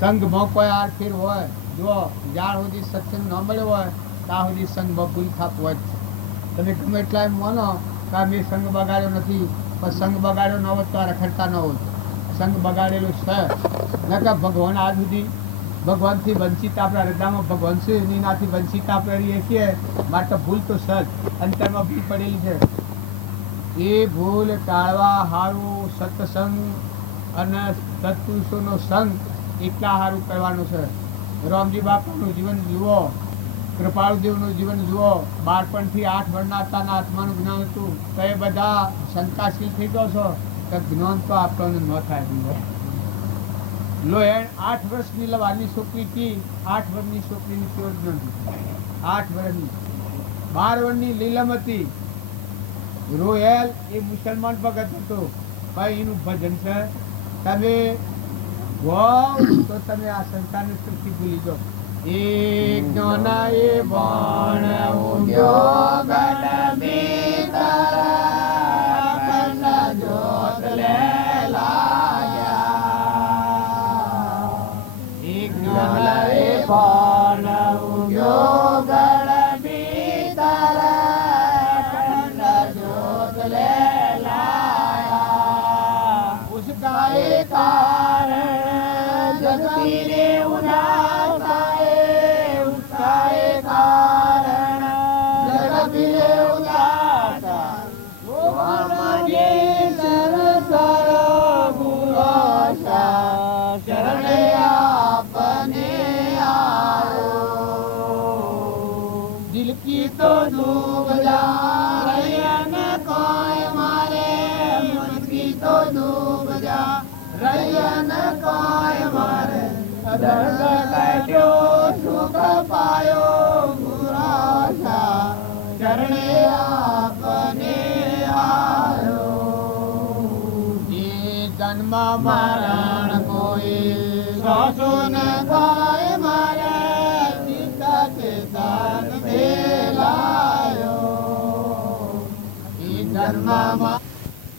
સંઘમાં કોઈ આર ફેર હોય જો જ્યાં સુધી સત્સંગ ન મળ્યો હોય ત્યાં સુધી સંઘમાં ભૂલ થતું હોય. તમે ગમે એટલા એમ માનો કે મેં સંઘ બગાડ્યો નથી, પણ સંઘ બગાડ્યો ન હોત તો આ રખડતા ન હોત. સંઘ બગાડેલું છે નકર ભગવાન આ સુધી ભગવાનથી વંચિત આપણા હૃદયમાં ભગવાન છે એનાથી વંચિત આપણે રહીએ છીએ. માટે ભૂલ તો સજ અંતરમાં ભૂલ પડેલી છે. એ ભૂલ ટાળવા સારું સત્સંગ અને સત્પુરુષોનો સંગ એટલા સારું કરવાનું છે. રામજી બાપાનું જીવન જુઓ, કૃપાળુદેવનું જીવન જુઓ. બાળપણથી 8 વર્ષના હતા ને આત્માનું જ્ઞાન હતું તો એ બધા શંકાશીલ થઈ ગયો છો કે જ્ઞાન તો આપણને ન થાય. લો એન 8 વર્ષની લવાની છોકરી હતી, 8 વર્ષની છોકરીની કેવું જ્ઞાન, 8 વર્ષની. 12 વર્ષની લીલમ હતી. રોયલ એ મુસલમાન ભગત હતો, ભાઈ એનું ભજન છે. તમે વાવ તો તમે આ સંસારની તૃપ્તિ ભૂલી જાઓ. એક જ્ઞાના એ બાણ ઉદ્યો ગઢ ભીતર અખંડ જ્યોત લે લાગ્યા. એક જ્ઞાના એ બાણ ઉદ્યો ગઢ ભીતર અખંડ જ્યોત લે લાયા. उसका एक कारण जगती रे उदासा है. उसका एक कारण जगती रे उदासा. वो हमारे सरसर गुलाशा शरण आपने आयो. दिल की तो डूब जा रैयन कोई मारे. मन की तो डूब जा रैयन कोई मारे. दर्द काट्यो सुख पायो गुराशा चरणे आपने आयो. ये जन्म मरण कोई सासु न खाए मारे. सीता के साथ लायो. ये जन्म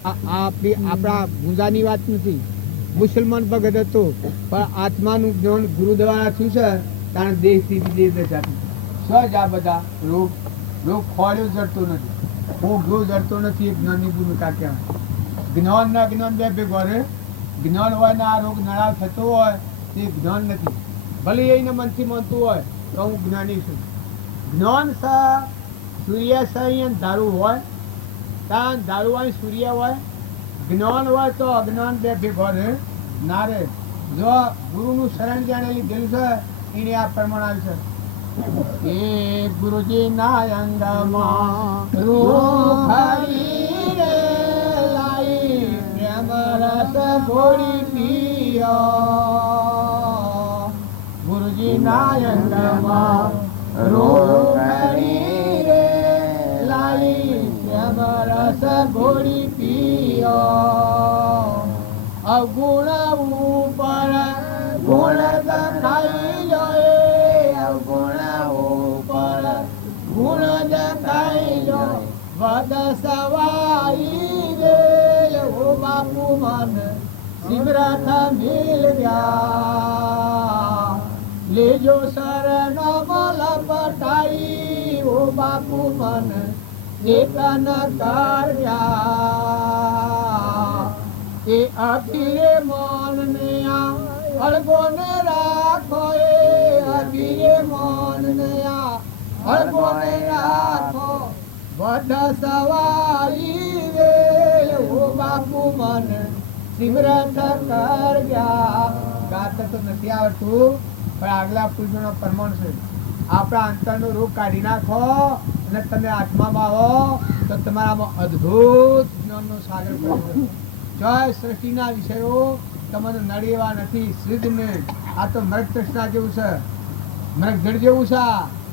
આપણા ગુંજાની વાત નથી. મુસલમાન ભગત હતો પણ આત્માનું જ્ઞાન ગુરુ દ્વારા થયું છે. કારણ દેશથી વિદેશ દશાથી સહજ આ બધા રોગ ખોળ્યો જડતો નથી. હું ગૃહ જડતો નથી. એ જ્ઞાનની ભૂમિકા કહેવાય. જ્ઞાન ના જ્ઞાન બે ભેગો રહે. જ્ઞાન હોય ને આ રોગ નળાવ થતો હોય તે જ્ઞાન નથી. ભલે એને મનથી માનતું હોય તો હું જ્ઞાની છું. જ્ઞાન સૂર્ય અહીં ધારું હોય ત્યાં ધારું હોય સૂર્ય હોય. જ્ઞાન હોય તો અજ્ઞાન બે ભેગો રહે ના રે. જો ગુરુનું શરણ જાણે લીધેલું છે એને આ પ્રમાણ આવશે. એ ગુરુજી ના અંગમાં રૂ ખરી રે લાઈ પ્રેમ રસ ઘોડી પીયો. ગુરુજી ના અંગમાં રૂ ખરી રે લાઈ પ્રેમ રસ ઘોડી પીયો. અવગુણ ઉપર ગુણ દેખાઈ જોએ. અવગુણ ઉપર ગુણ દેખાઈ જોએ. વદ સવાઈ રે ઓ બાપુ મન સિમરથ મિલ ગયા. લેજો શરણ મલ પટાઈ ઓ બાપુ મન ચેતન કર્યા. એ અખીરે મન ને આ અળગો ને રાખો. એ અખીરે મન ને આ અળગો ને રાખો. વધ સવાઈ રે ઓ બાપુ મન સિમરથ કર્યા. ગાત તો નથી આવડતું પણ આગલા પૂજનો પ્રમાણ છે. આપણા અંતરનો રોગ કાઢી નાખો અને તમે આત્મામાં આવો તો તમારામાં અદ્ભુત જ્ઞાનનો સાગર પડે. જય સૃષ્ટિના વિષયો તમને નડેવા નથી. સિદ્ધને આ તો મૃગ તૃષ્ણા જેવું છે. મૃગ જળ જેવું છે.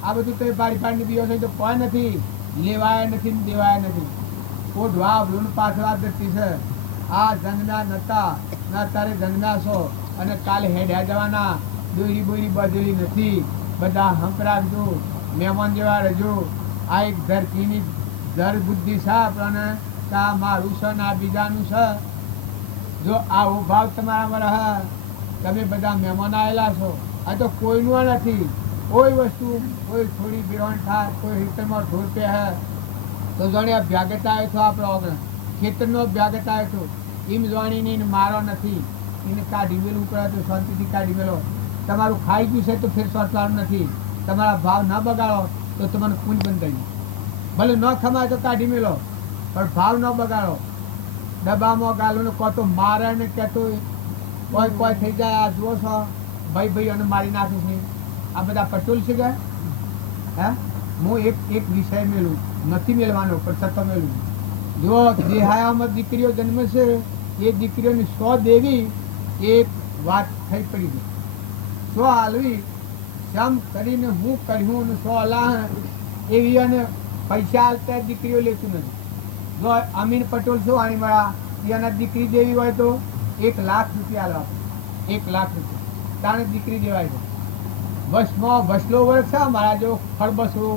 આ બધું તો પાડી પાડીને પીવો છે તો કોઈ નથી. લેવાય નથી ને દેવાય નથી. ઓઢવા વૃણ પાછવા દતી છે. આ જંગના નતા ના તારે જંગના છો અને કાલે હેડ્યા જવાના. દોરી બોરી બધેલી નથી. બધા હંપ રાખજો. મહેમાન જેવા રહેજો. આ એક ધરતીની ધર બુદ્ધિ છે આપણને કે આ મારું છે ને આ બીજાનું છે. જો આવો ભાવ તમારામાં રહે તમે બધા મહેમાન આવેલા છો. આ તો કોઈનું નથી. કોઈ વસ્તુ કોઈ થોડી બેવણ થાય કોઈ હિતરમાં ઢોર પે હે તો જાણે આ ભ્યાગત આવ્યો છો. આપણો ઓગણ ખેતરનો ભ્યાગત આવ્યો છો એમ જાણીને મારો નથી. એને કાઢી મેળવું પડે તો શાંતિથી કાઢી મેળવો. તમારું ખાઈ ગયું છે તો ફેર સોચવાનું નથી. તમારા ભાવ ન બગાડો તો તમને પૂંજ બંધાઈ. ભલે ન ખમાય તો કાઢી મેળો પણ ભાવ ન બગાડો. ડબ્બામાં ગાલો ને કહો તો મારે ને કહેતો કોઈ કોઈ થઈ જાય. આ જુઓ છો ભાઈ ભાઈઓને મારી નાખે છે. આ બધા પટોલ છે ગયા. હે હું એક વિષય મેળવું નથી મેળવાનો પણ છતાં મેળવું. જો દેહાયામાં દીકરીઓ જન્મે છે એ દીકરીઓની 100 દેવી એક વાત થઈ પડી ગઈ. 100 હાલવી જમ કરીને હું કર્યું અને 100 અલાહ એવી અને પૈસા હાલતા દીકરીઓ લેતું નથી. જો અમીન પટોલ શું આણીવાળા એને દીકરી દેવી હોય તો 1 લાખ રૂપિયા લો, 1 લાખ રૂપિયા તાણે દીકરી દેવાય છે. વસલો વર્ષ છે મારા જો ખડબસરો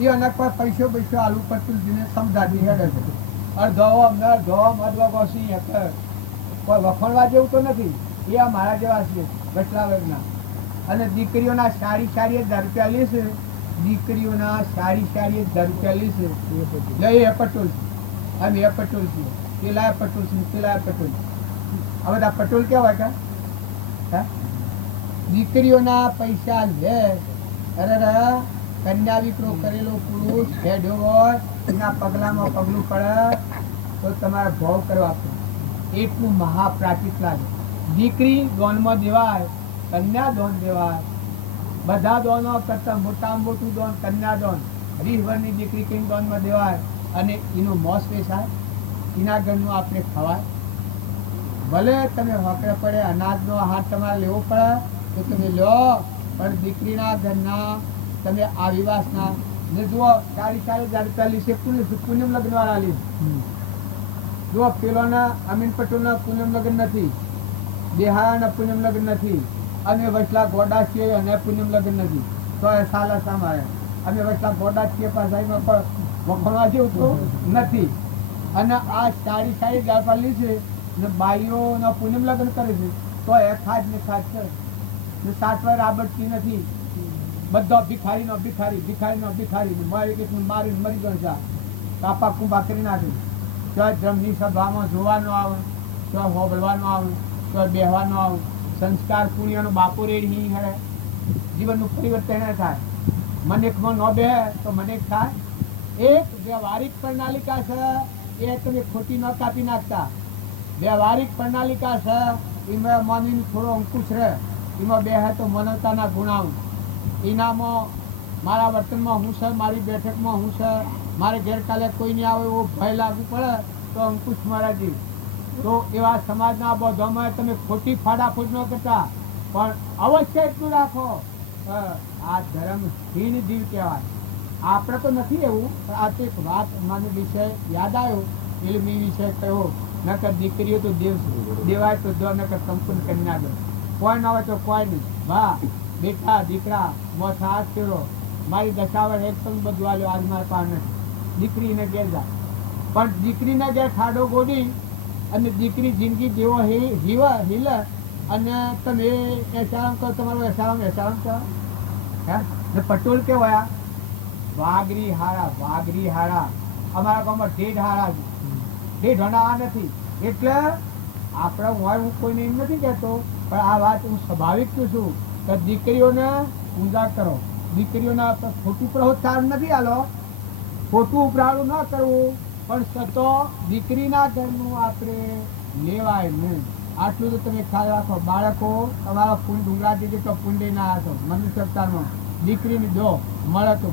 એ અનેક પર પૈસો આલુ પટુલજીને સમજાવી હેડે છે. અડધો મધવા ગોસી કોઈ વખણવા જેવું તો નથી, એ આ મારા જેવા છે વસલા વર્ગના. અને દીકરીઓના સાડી 1000 રૂપિયા લેશે, દીકરીઓના સાડી 1000 રૂપિયા લેશે. એ પટોલ છે, અમે એ પટોલ છીએ, પેલા પટોલ છે, પેલા પટોલ. આ બધા પટોલ કેવા કે દીકરીઓના પૈસા લે. અરે કન્યા વિપ્રો કરેલો પુરુષ હેડ્યો હોય એના પગલામાં પગલું પડે તો તમારે ભાવ કરવા પડે, એટલું મહાપ્રાચિત લાગે. દીકરી દોનમાં દેવાય, કન્યા દોન દેવાય. બધા દોનો કરતા મોટામાં મોટું દોન કન્યા દોન. 20 વર્ષની દીકરી કઈ દોનમાં દેવાય અને એનું મોસ વેચાય, એના ઘરનું આપણે ખવાય. ભલે તમે હોકરે પડે અનાજનો હાથ તમારે લેવો પડે તો તમે લો, પણ દીકરીના ઘરના તમે આ વિવાસના ને જુઓ 40,000 રૂપિયા લીધે પૂનમ લગ્ન વાળા લીધે. જુઓ પેલોના અમીન પટેલના પૂનમ લગ્ન નથી, દેહાના પૂનમ લગ્ન નથી, અમે વસલા ગોડા છીએ અને પૂનમ લગ્ન નથી. તો એ સાલા સામારે અમે વસલા ગોડા છીએ પાછામાં પણ વખણવા જેવું તો નથી. અને આ 40,000 રૂપિયા લીધે ને બાઈઓના પૂનમ લગ્ન કરે છે તો એ ખાજ ને ખાજ છે ને સાતવાર આબડતી નથી. બધો ભિખારીનો ભિખારી મારી મરી ગયો છે, કાપા કુંભા કરી નાખે. તો ધર્મની સભામાં જોવાનો આવે, તો હોબળવાનો આવે, તો બેહવાનો આવે. સંસ્કાર પુણ્યનો બાપો રેડી હે, જીવનનું પરિવર્તન થાય. મનેકમાં ન બે તો મનેક થાય. એક વ્યવહારિક પ્રણાલિકા છે એ તમે ખોટી ન કાપી નાખતા. વ્યવહારિક પ્રણાલિકા છે એમાં માનવીનો થોડો અંકુશ રહે, એમાં બે તો માનવતાના ગુણાઓ. એનામાં મારા વર્તનમાં હું છે, મારી બેઠકમાં હું છે, મારે ગેરકાલે કોઈ નહીં આવે એવો ભય લાગુ પડે તો અંકુશ મારા જીવ. તો એવા સમાજના બધામાં તમે ખોટી ફાડાફૂટ ન કરતા, પણ અવશ્ય એટલું રાખો આ ધર્મહીન જીવ કહેવાય. આપણે તો નથી એવું, પણ આ તો એક વાત મને વિષય યાદ આવ્યો, ઇલમી વિષય કહ્યો. નકર દીકરીઓ તો દેવાય તો દો, નકર સંપૂર્ણ કન્યા દો. કોઈ ન હોય તો કોઈ નહીં. વાહ બેટા દીકરા મોથ હાથ ફેરો, મારી દશાવર એક પણ બધું આવ્યો આજ મારા પાસે નથી. દીકરીને ઘેર જા, પણ દીકરીને ઘેર ખાડો ગોડી અને દીકરી જિંદગી જેવો હિલે અને તમે એસારામ કરો, તમારો એસારામ કરો. હે ને પટોલ કેવાયા વાઘરી હારા. અમારા ગામમાં ઢેઢ હારા છે, ઢેઢ હોના નથી. એટલે આપણે હું કોઈને એમ નથી કહેતો, પણ આ વાત હું સ્વાભાવિક છું કે દીકરીઓને પૂજા કરો. દીકરીઓના ખોટું પ્રોત્સાહન નથી આલો, ખોટું ઉપરાળું ન કરવું, પણ સતો દીકરીના ઘરનું આપણે લેવાય નહીં. આટલું તો તમે ખ્યાલ રાખો. બાળકો તમારા ફૂલ ડુંગરાથી જેટલો ફૂંડી ના હતો મનુષ્ય અવતારમાં દીકરીની દો મળે તો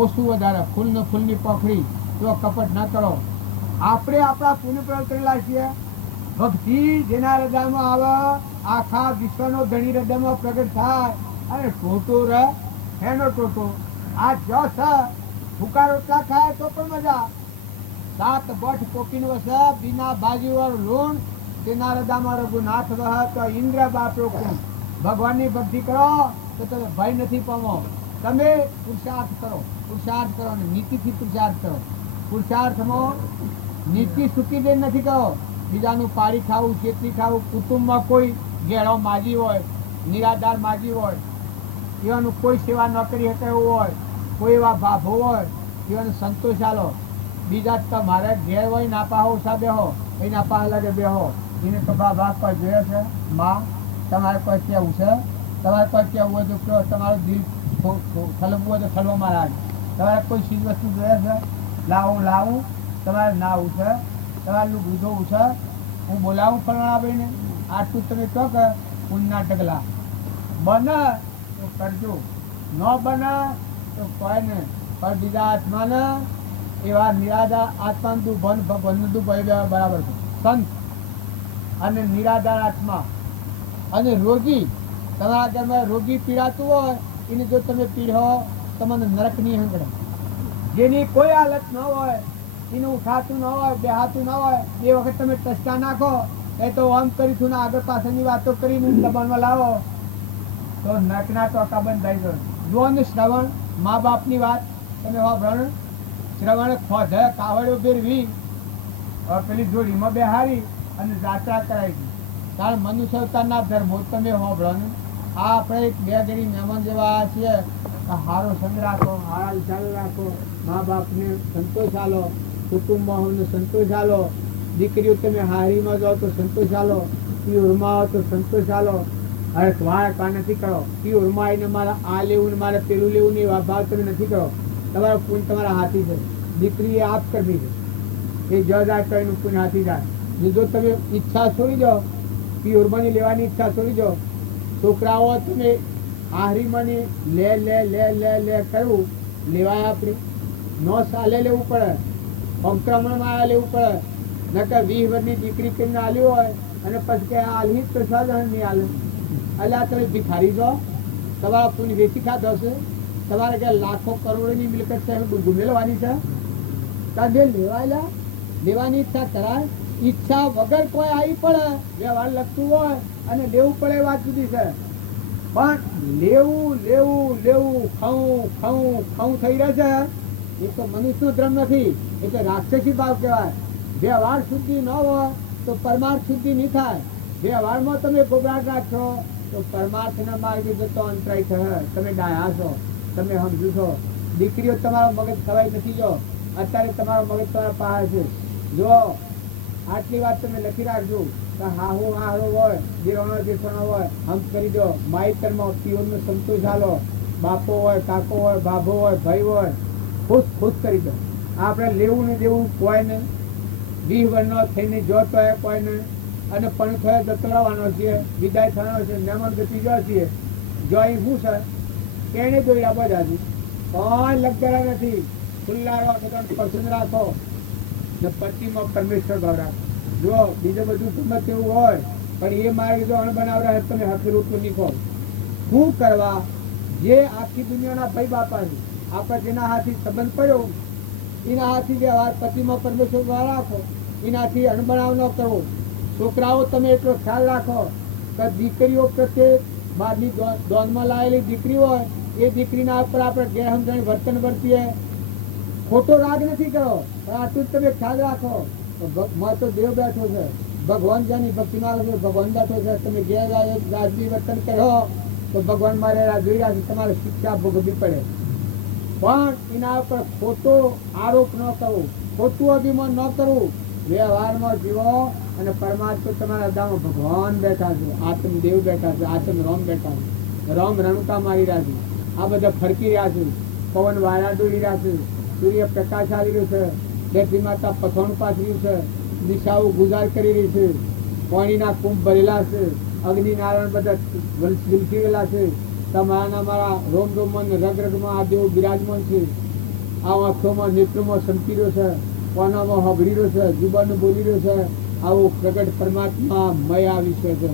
ઓછું વધારે. ફૂલની પોખડી તો કપટ ન કરો. આપણે આપણા પુણ્ય પ્રયોગ કરેલા છીએ. ભક્તિ જેના હૃદયમાં આવે આખા વિશ્વનો ધણી હૃદયમાં પ્રગટ થાય. અને ટોટો રહે એનો ટોટો આ જો છે ભૂકા રોટલા ખાય તો પણ મજા. 7 બઠ પોકીને વસે બિના ભાજી વાળું લૂણ, તેના હૃદયમાં રઘુનાથ વહ તો ઇન્દ્ર બાપ રોકું. ભગવાનની ભક્તિ કરો તો તમે ભય નથી પામો. તમે પુરુષાર્થ કરો અને નીતિથી પુરુષાર્થ કરો. પુરુષાર્થમાં નીતિ સુકી દે નથી કરો. બીજાનું પાડી ખાવું, ચેતરી ખાવું. કુટુંબમાં કોઈ ઘેડો માજી હોય, નિરાધાર માજી હોય, એવાનું કોઈ સેવા ન કરી શકે એવું હોય, કોઈ એવા ભાભો હોય, એવાનો સંતોષ આલો. બીજા તમારે ઘેર હોય નાપા હો સાબે હો એ નાપા લાગે બે હો એને તો ભાગ કોઈ જોઈએ છે. માં તમારે કોઈ કેવું છે, તમારે કોઈ કેવું હોય તો કહો. તમારું દિલ ખલવું હોય તો ખલવામાં લાગે. તમારે કોઈ ચીજ વસ્તુ જોઈએ છે, લાવું. તમારે નાવું છે, તમારે લુગડું ધોવું છે, હું બોલાવું ફરણા ભાઈને. આટલું તમે કહો કે ઊનના ઢગલા બને તો કરજો, ન બને તો કોઈ ને. પણ બીજા આત્માને એવા નિરાધાર આત્માનું બંધ બરાબર છે. સંત અને નિરાધાર આત્મા અને રોગી, તમારા ઘરમાં રોગી પીડાતું હોય એને જો તમે પીડો તમને નરકની હંગડે. જેની કોઈ હાલત ન હોય એનું ઉઠાતું ન હોય, બેહાતું ન હોય, એ વખત તમે ટચકા નાખો એ તો આમ કરીશું ને આગળ પાછળની વાતો કરીને દબાણમાં લાવો તો નકના ટોકા બંધ થઈ ગયો. જુઓ ને શ્રવણ, મા બાપની વાત તમે વાપરો. શ્રવણ ખોધે કાવડ્યો ફેરવી પેલી જોડીમાં બેહારી અને જાત્રા કરાવી. કારણ મનુષ્ય અવતારના ધર્મો તમે વાપરો ને. આ આપણે એક બે ઘડી મહેમાન જેવા છીએ. હારો સંગ રાખો, હારા વિચાર રાખો, મા બાપને સંતોષ આલો, કુટુંબમાં સંતોષ આલો, દીકરીઓ તમે હારીમાં જાઓ તો સંતોષ આલો, પિયુરમાં આવો તો સંતોષ આલો. અરે વા નથી કરો પિયુરમાં આવીને મારા આ લેવું ને મારે પેલું લેવું ને એવા ભાવ તમે નથી કરો. તમારો પુણ્ય તમારા હાથી છે. દીકરી એ આપ કરવી છે, એ જજ કરીને પુણ્ય હાથી જાય. જો તમે ઈચ્છા છોડી દો, પિયુરમાંની લેવાની ઈચ્છા છોડી દો, છોકરાઓ તમે આહરીમાંની લે લે લે લે લે કરવું લેવાય આપણે નો સાલે લેવું પડે, સંક્રમણમાં લેવું પડે. નકર 20 વર્ષની દીકરી કરીને આલ્યું હોય અને પછી કે આલહી તો સાધારણ નહીં આલે. એટલે આ તમે ભિખારી છો, તમારા પુણ્ય વેચી ખાધો છે, તમારે કે લાખો કરોડોની મિલકત છે ગુમેલવાની છે. તારે લેવાયેલા લેવાની ઈચ્છા કરાય. ઈચ્છા વગર કોઈ આવી પડે વ્યવહાર લખતું હોય અને લેવું પડે વાત જુદી છે. પણ લેવું લેવું લેવું ખાવું ખાવું ખાવું થઈ રહે છે એ તો મનુષ્યનો ધર્મ નથી, એ તો રાક્ષસી ભાવ કહેવાય. વ્યવહાર શુદ્ધિ ન હોય તો પરમાર્થ શુદ્ધિ નહીં થાય. વ્યવહારમાં તમે ગોબરાટ રાખશો તો પરમાર્થના માર્ગે જતો અંતરાય થશે. તમે ડાયા છો, તમે સમજુ છો. દીકરીઓ તમારો મગજ ખવાય નથી. જો અત્યારે તમારો મગજ તમારા પાસે છે. જો આટલી વાત તમે લખી રાખજો. હાહુ હારો હોય, દેવાનો દેશવાનો હોય, હમ કરી દો. માઈતરમાં પીઓનો સંતોષ આલો. બાપો હોય, કાકો હોય, ભાભો હોય, ભાઈ હોય, ખુશ ખુશ કરી દો. આપણે લેવું ને દેવું કોઈ નહીં. 20 વર્ષનો થઈને જોતો હોય કોઈ નહીં. અને પણ થયો જતો રહેવાનો છે, વિદાય થવાનો છે, મહેમાન ગતિ જો છીએ. જો અહીં શું છે કેને દોડ્યા બધા છે, કોઈ લગતા નથી. ખુલ્લા રાખો, પસંદ રાખો ને પતિમાં પરમેશ્વર ભાવ રાખો. જો બીજું બધું ગમે તેવું હોય પણ એ માર્ગ જો અણબનાવરા તમે હકીરૂપ નીકળો. શું કરવા? જે આખી દુનિયાના ભાઈ બાપા છે, આપણે જેના હાથી સંબંધ પડ્યો એના હાથી વ્યવહાર પતિમાં પરમેશ્વર ભાવ રાખો. એનાથી અણબનાવ ન કરવો. છોકરાઓ તમે એટલો ખ્યાલ રાખો કે દીકરીઓ પ્રત્યે બહારની દોનમાં લાવેલી દીકરી હોય એ દીકરીના ઉપર આપણે ગેરસમજણ વર્તન વર્તીએ. ખોટો રાગ નથી કરો પણ આટલું જ તમે ખ્યાલ રાખો. તો દેવ બેઠો છે, ભગવાન જેની ભક્તિ માં ભગવાન બેઠો છે. તમે ગેરવાજબી વર્તન કરો તો ભગવાન મારે જોઈ રહ્યા છે, તમારે શિક્ષા ભોગવવી પડે. પણ એના ઉપર ખોટો આરોપ ન કરવો, ખોટું અભિમાન ન કરવું. વ્યવહારમાં જીવો અને પરમાત્મા તમારા દામાં ભગવાન બેઠા છે, આત્મદેવ બેઠા છે, આત્મ રામ બેઠા છે. રામ રણુકા મારી રહ્યા છે. આ બધા ફરકી રહ્યા છે. પવન વાયા દોડી રહ્યા છે. સૂર્ય પ્રકાશ આવી રહ્યો છે. ધરતી માતા પથોણ પાથર્યું છે. દિશાઓ ગુજાર કરી રહી છે. પાણીના કુંભ ભરેલા છે. અગ્નિ નારાયણ બધા વિલખેલા છે. તમારા મારા રોમ રોમમાં રગ રગમાં આ દેવ બિરાજમાન છે. આ આંખોમાં નેત્રોમાં સંપી રહ્યો છે. કોનામાં હબડી રહ્યો છે. જુબાન બોલી રહ્યો છે. આવો પ્રગટ પરમાત્મા મય આ વિષય છે.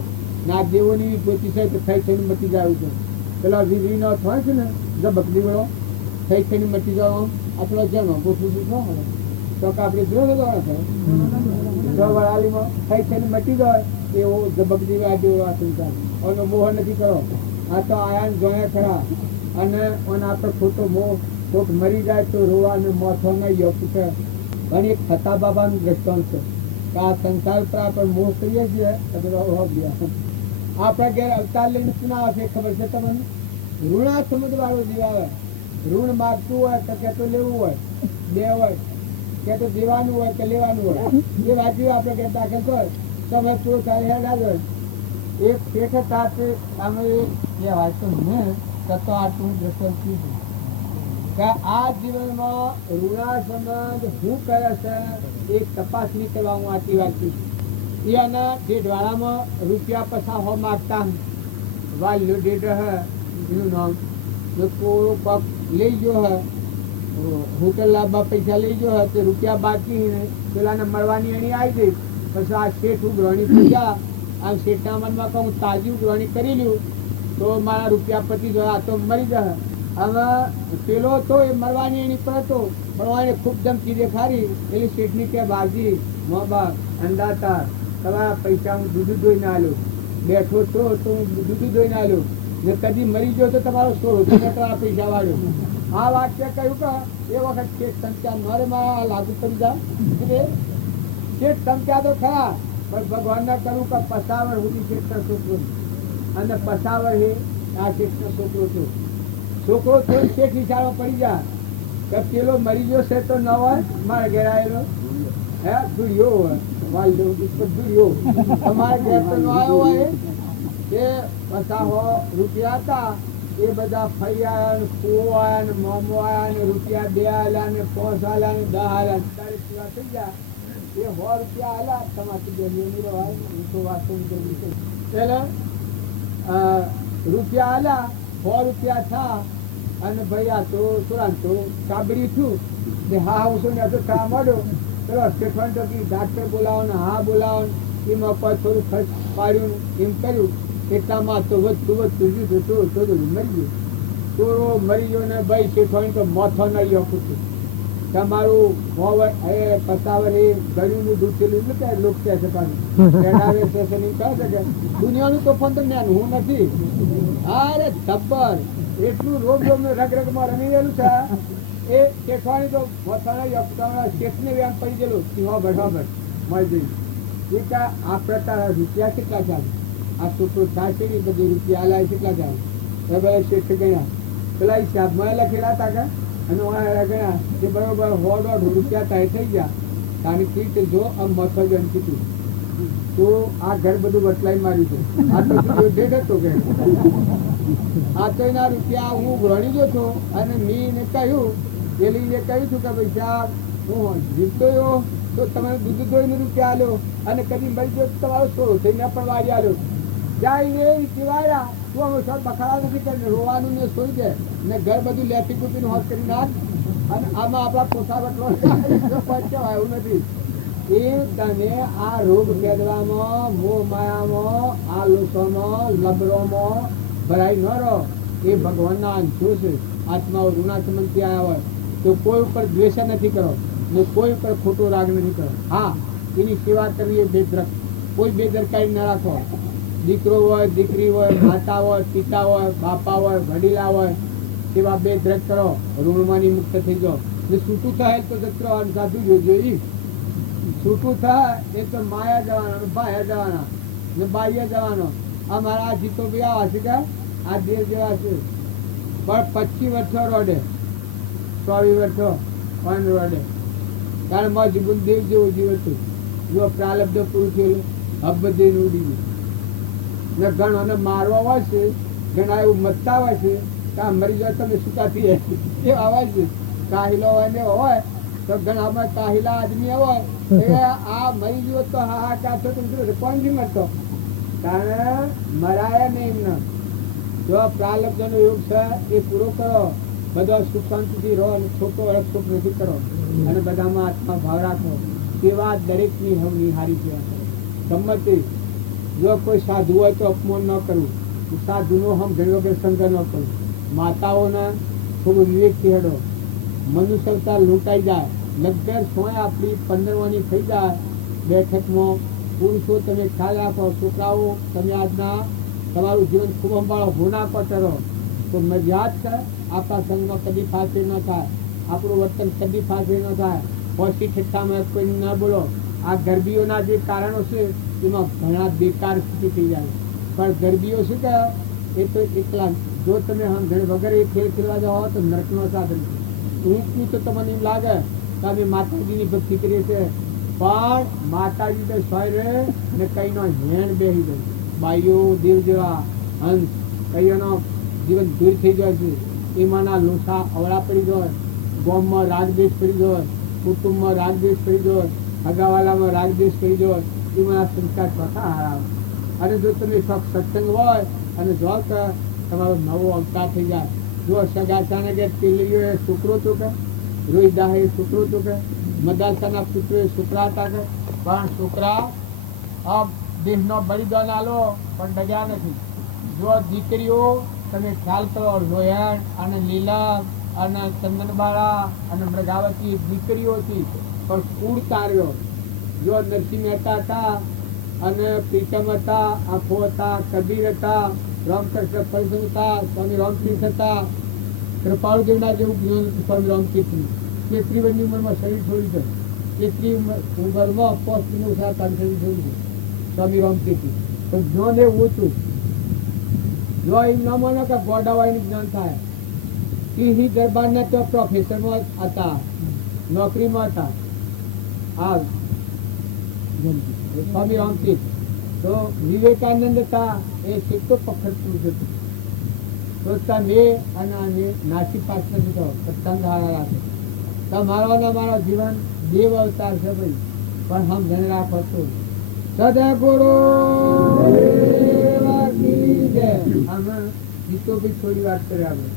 ના દેવોની જ્યોતિ છે તો થઈ થઈને મટી જાય છે. પેલા વીજળીનો થાય છે ને જબકડી વાળો થઈ થઈને મટી જાવ આપણો જેનો પૂછવું શું તો આપણે જોયો વળાલીમાં થઈ થઈને મટી જાય એવો જબકડી જેવો આશંકા એનો મોહ નથી કરો. આ તો આયા જોયા ખરા અને આપણે ખોટો મોહ કોક મરી જાય તો રોવા અને મોથો નહીં યો પૂછે. પણ એક ફતા બાબાનું દ્રષ્ટાંત છે કે આ સંસાર પર આપણે મોહ કરીએ છીએ આપણે ઘેર અવતાર લઈને શું આવશે ખબર છે તમને? ઋણા સમજ વાળો જીવ આવે. ઋણ માગતું હોય તો કે તો લેવું હોય, બે હોય કે તો દેવાનું હોય કે લેવાનું હોય. એ વાંચ્યું આપણે ઘેર દાખલ હોય તમે પૂરો થાય હેડ આવ્યો એક શેઠ હતા તે અમે એ વાંચતું ને તો આટલું દ્રષ્ટાંત કીધું કે આ જીવનમાં ઋણા સંબંધ શું કરે છે એક તપાસણી કરવા હું આટલી વાત છું. એના ડેઢવાળામાં રૂપિયા પૈસા હો માગતા વાલ્યો ડેઢ હે એનું નામ કોળો પગ લઈ ગયો હે હોટલ લાભમાં પૈસા લઈ ગયો હે તે રૂપિયા બાકી પેલાને મળવાની એની આવી ગઈ. પછી આ શેઠ ઉઘરાણી પૂછ્યા. આ શેઠના મનમાં કહું તાજી ઉઘરાણી કરી લ્યું તો મારા રૂપિયા પતી જાય, આ તો મરી જાય. હવે પેલો તો એ મળવાની એની પર હતો પણ એને ખૂબ ધમકી દેખાડી એટલે શેઠની કે બાજી મા બાપ અંડાતા તમારા પૈસા હું દૂધ ધોઈને આલ્યો, બેઠો છો તો હું દૂધ ધોઈને આલ્યો, ને કદી મરી ગયો તો તમારો સોરો તમારા પૈસા વાળ્યો. આ વાક્ય કહ્યું કે એ વખત શેઠ સંખ્યા નરે માં લાગુ પડી જાય. શેઠ સંખ્યા તો ખરા પણ ભગવાનને કહ્યું કે પસાવર સુધી શેઠનો છોકરો અને પસાવર એ આ શેઠનો છોકરો છો. છોકરો થોડો શેઠ વિચારવા પડી જાય કે પેલો મરી ગયો છે તો ન હોય મારે ઘેર આવેલો હે દુર્યો હોય વાલ જવું દુર્યો તમારે ઘેર તો ન આવ્યો હોય. એ 50 રૂપિયા હતા એ બધા ફઈ આવ્યા ને કુવો આવ્યા ને મોમો આવ્યા ને રૂપિયા 2 આલ્યા ને 5 આલ્યા ને 10 આલ્યા 40 પૂરા થઈ ગયા. એ 100 રૂપિયા આલ્યા તમારી બેની રવાય હું તો વાતો કરી છે એટલે રૂપિયા આલ્યા 100 રૂપિયા થા અને ભાઈ આ તો સુરાંતો કાબડી છું ને હા હું શું ને તો ચા મળ્યો ચલો સ્ટેફન ટોકી ડાક્ટર બોલાવો ને હા બોલાવો એમાં પર થોડું ખર્ચ પાડ્યું એમ કર્યું એટલામાં તો વધતું મરી ગયું. ચોરો મરી ગયો ને ભાઈ શેઠવાણી તો મોથો નળિયો પૂછ્યું તમારું મોવર એ પતાવર એ ગળ્યુંનું દૂધ થયેલું એટલે કે લોક કહે છે પાછું સ્ટેશન એમ કહે છે કે દુનિયાનું તોફાન તો જ્ઞાન હું નથી. અરે જબ્બર એટલું રોગ રગરગમાં રમી રહેલું છે એ શેઠવાણી તો મોથાના શેઠને વ્યામ પડી ગયેલું સિંહો બરાબર મળી ગઈ. એ આ પ્રકાર રૂપિયા કેટલા ચાલે આ છોકરો ચાલશે ને બધી રૂપિયા લાય કેટલા ચાલે એ બધા શેઠ ગયા પેલા હિસાબમાં લખેલા હતા કે અને ગયા એ બરોબર 100 રૂપિયા તય થઈ ગયા. કારણ કે જો આમ મથો જ કીધું તો આ ઘર બધું બટલાઈ માર્યું છે. આ તો ડેઢ હતો કે આ તો એના રૂપિયા હું ભણી ગયો છું અને મેં કહ્યું પેલીને કહ્યું છું કે ભાઈ સાહેબ હું જીવતો એવો તો તમે દૂધ ધોઈને રૂપિયા આલ્યો અને કદી મરી ગયો તમારો સોરો થઈને પણ વાળી આલ્યો જાય એ સિવાયા તું અમે સર બખાડા નથી કરીને રોવાનું ને સોઈ દે ને ઘર બધું લેપી કૂપીને હોત કરી નાખ અને આમાં આપણા પોસા બટલો એવું નથી. એ તને આ રોગ પેદવામાં મોહ માયામાં આ લોસોમાં લબરોમાં ભરાઈ ન રહો. એ ભગવાનના અંશો છે. આત્માઓ ઋણાચમનથી આવ્યા હોય તો કોઈ ઉપર દ્વેષ નથી કરો ને કોઈ ઉપર ખોટો રાગ નથી કરો. હા એની સેવા કરવી એ બેદરક કોઈ બેદરકારી ન રાખો. દીકરો હોય દીકરી હોય માતા હોય પિતા હોય બાપા હોય વડીલા હોય સેવા બેદરક કરો. ઋણમાંથી મુક્ત થઈ જાઓ ને છૂટું થાય તો જત્ર સાધુ જોજો. છૂટું થાય એ તો માયા જવાના બાયા જવાના ને બાહ્ય જવાનો. અમારા આ જીતો બી આવા છે કે આ દેવ જેવા છે પણ 25 વર્ષો રોડે 24 વર્ષો પણ રોડે કારણ મારું જીવન દેવ જેવું જીવ હતું. જો પ્રાલબ્ધ પૂરું થયેલું હબ દઈને ઉડી ગયું ને ઘણોને મારવા હોય છે ઘણા એવું મતતા હોય છે કે આ મરી જાય તમે સુકાતી એ આવાજ છે. કાહિલો હોય તો ઘણા કાહિલા આદમી હોય આ મરી ગયો તો હાહાકાર તો કોણ બી મરતો કારણ મરાયા નહીં એમને. જો પ્રાલબ્ધનો યોગ છે એ પૂરો કરો બધા સુખ શાંતિથી રહો અને છોકરો સુખ નથી કરો અને બધામાં આત્મા ભાવ રાખો. સેવા દરેકની હવની હારી સેવા કરો. સંમતિ જો કોઈ સાધુ હોય તો અપમાન ન કરવું. સાધુનો હમ ઘણી વખત સંગ ન કરવું. માતાઓના ખૂબ વિવેકથી હેડો. મનુષ્યતા લૂંટાઈ જાય લગભગ સોય આપણી 15વાની થઈ જાય બેઠકમાં. પુરુષો તમે ખ્યાલ રાખો. છોકરાઓ તમે આજના તમારું જીવન ખૂબ સંભાળો. ગુના પટરો તો મજા જ છે. આપણા સંઘમાં કદી ફાંસે ન થાય. આપણું વર્તન કદી ફાંસે ન થાય. હોશી ઠઠ્ઠામાં કોઈ ના બોલો. આ ગરબીઓના જે કારણો છે એમાં ઘણા બેકાર સ્થિતિ થઈ જાય. પણ ગરબીઓ શું કહે એ તો એકલા જો તમે સમજણ વગર એ ખેલ ખેલવા જાઓ તો નરકનો સાધન છે. ઊંચું તો તમને એમ લાગે કે અમે માતાજીની ભક્તિ કરીએ છીએ પણ માતાજી તો સ્વય ને કઈનો હેણ બેસી જાય. બાઈઓ દેવ જેવા હંસ કઈઓનો જીવન દૂર થઈ જાય છે. એમાંના લોસા અવળા પડી જાય. ગામમાં રાગદ્વેષ પડી જાય. કુટુંબમાં રાગદ્વેષ પડી જાય. અગાવાલામાં રાગદ્વેષ પડી જાય. એમાંના સંસ્કાર ચોથા હારાવે. અને જો તમે સત્સંગ હોય અને જો તો તમારો નવો અવતાર થઈ જાય. જો સગાસાને કે તિલીઓ છોકરો તો કે રોહિદાહ એ છોકરો તો કે મદાસાના પુત્રો એ છોકરા હતા કે પણ છોકરા આ દેહનો બલિદાન આલો પણ ડગ્યા નથી. જો દીકરીઓ તમે ખ્યાલ કરો રોયણ અને લીલા અને ચંદનબાળા અને મૃગાવતી દીકરીઓ હતી, પણ કુળ તાર્યો. જો નરસિંહ મહેતા હતા અને પ્રીતમ હતા, આંખો હતા, કબીર હતા, રામકૃષ્ણ પરમહંસ હતા, સ્વામી રામતીર્થ હતા, કૃપાળુદેવના જેવું જ્ઞાન હતું સ્વામી રામતીર્થનું. 33 વર્ષની ઉંમરમાં શરીર છોડી છે. 33 ઉંમરમાં પોસ્ટનું શરીર છોડ્યું છે સ્વામી રામતીર્થ. તો જ્ઞાન એવું હતું. જો એમ ન માનો કે ગોડાવાળીનું જ્ઞાન થાય. એ દરબારના તો પ્રોફેસરમાં હતા, નોકરીમાં હતા. હા, સ્વામી રામતીર્થ. તો વિવેકાનંદ હતા, એ કેટલો પખડતું હતું. તો તમે અને નાસી પાત્ર દીધો સત્સંગ હારા રાખે. તમારો ને મારો જીવન દેવ અવતાર છે ભાઈ, પણ હમ ધન રાખો તો સદગુરુ અમે ગીતો બી થોડી વાત કરી આપણે.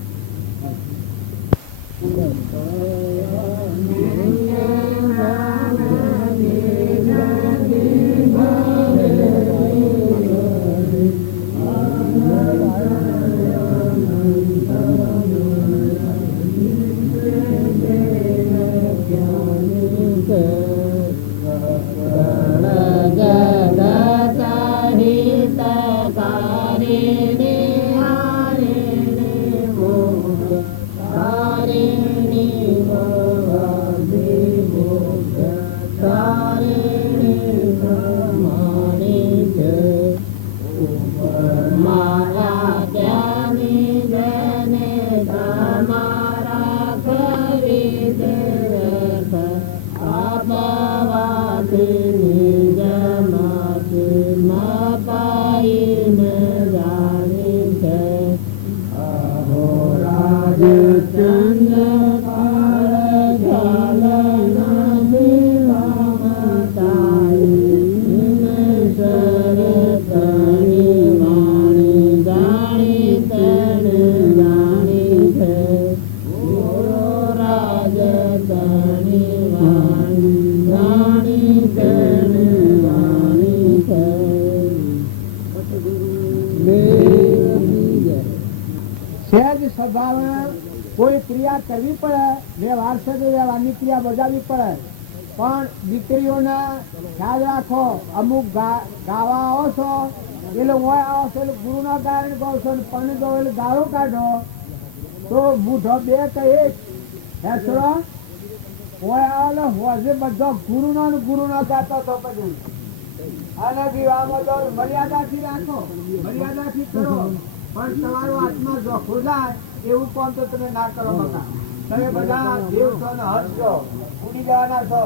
કોઈ ક્રિયા કરવી પડે, વ્યવહાર છે તો વ્યવહારની ક્રિયા બજાવવી પડે. પણ દીકરીઓના ખ્યાલ રાખો. અમુક ગાવા આવો છો એટલે આવો છો એટલે ગુરુના કારણે કહો છો, પણ કહો એટલે ગાળો કાઢો તો મૂઢો બે કે એક હેસડો હોય આવો હોજે બધો ગુરુનો ગાતો હતો. પછી અને વિવાહમાં તો મર્યાદાથી રાખો, મર્યાદાથી કરો. પણ તમારો આત્મા જોખો જાય એવું કામ તો તમે ના કરો. બધા તમે બધા દેવ છો ને હર્ષ છો, ઉડી જવાના છો.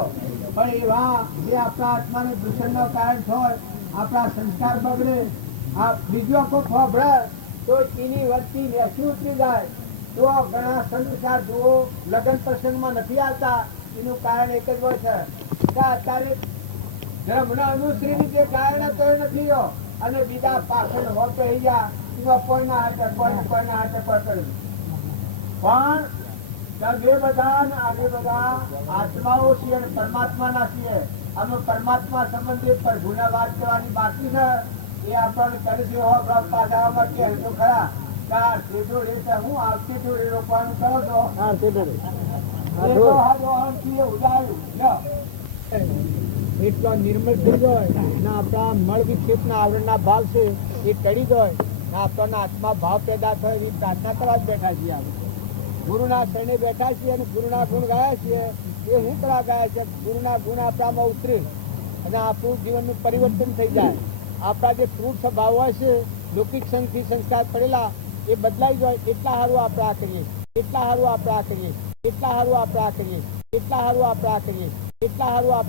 પણ એવા જે આપણા આત્માને દૂષણનો કારણ હોય, આપણા સંસ્કાર બગડે, આ બીજો કોઈ ખોભળે તો એની વચ્ચે નેસી ઉતરી જાય. તો ઘણા સંસ્કાર જુઓ લગ્ન પ્રસંગમાં નથી આવતા. એનું કારણ એક જ હોય છે કે અત્યારે ધર્મના અનુશ્રી જે કારણ તો નથી અને બીજા પાછળ હોત તો એ ગયા કોઈના હાથે કોઈના હાથે પણ બધા આત્માઓ છીએ અને પરમાત્મા ના છીએ. અમે પરમાત્મા સંબંધિત પ્રભુના વાત કરવાની બાકી છે. એ આપણને કરી પાછામાં કે તો ખરા હું આવતી જોડે રોકવાનું કરો છો. એટલો નિર્મળ થઈ જાય ને આપણા મળ વિક્ષેપ ના આવરણ ના ભાવ છે એ ટળી જાય ને આપણને આત્મા ભાવ પેદા થાય એવી પ્રાર્થના કરવા જ બેઠા છીએ. આપણે ગુરુના શરણે બેઠા છીએ અને ગુરુના ગુણ ગાયા છીએ. એ હું કરવા ગયા છે? ગુરુના ગુણ આપણામાં ઉતરે અને આપણું જીવનનું પરિવર્તન થઈ જાય. આપણા જે ક્રૂર સ્વભાવ હોય છે, લૌકિક સંઘથી સંસ્કાર પડેલા, એ બદલાઈ જાય. એટલા સારું આપણે આ કરીએ, એટલા સારું આપણે આ કરીએ, એટલા સારું આપણે આ કરીએ, એટલા સારું આપણે આ કરીએ, એટલા સારું આપણે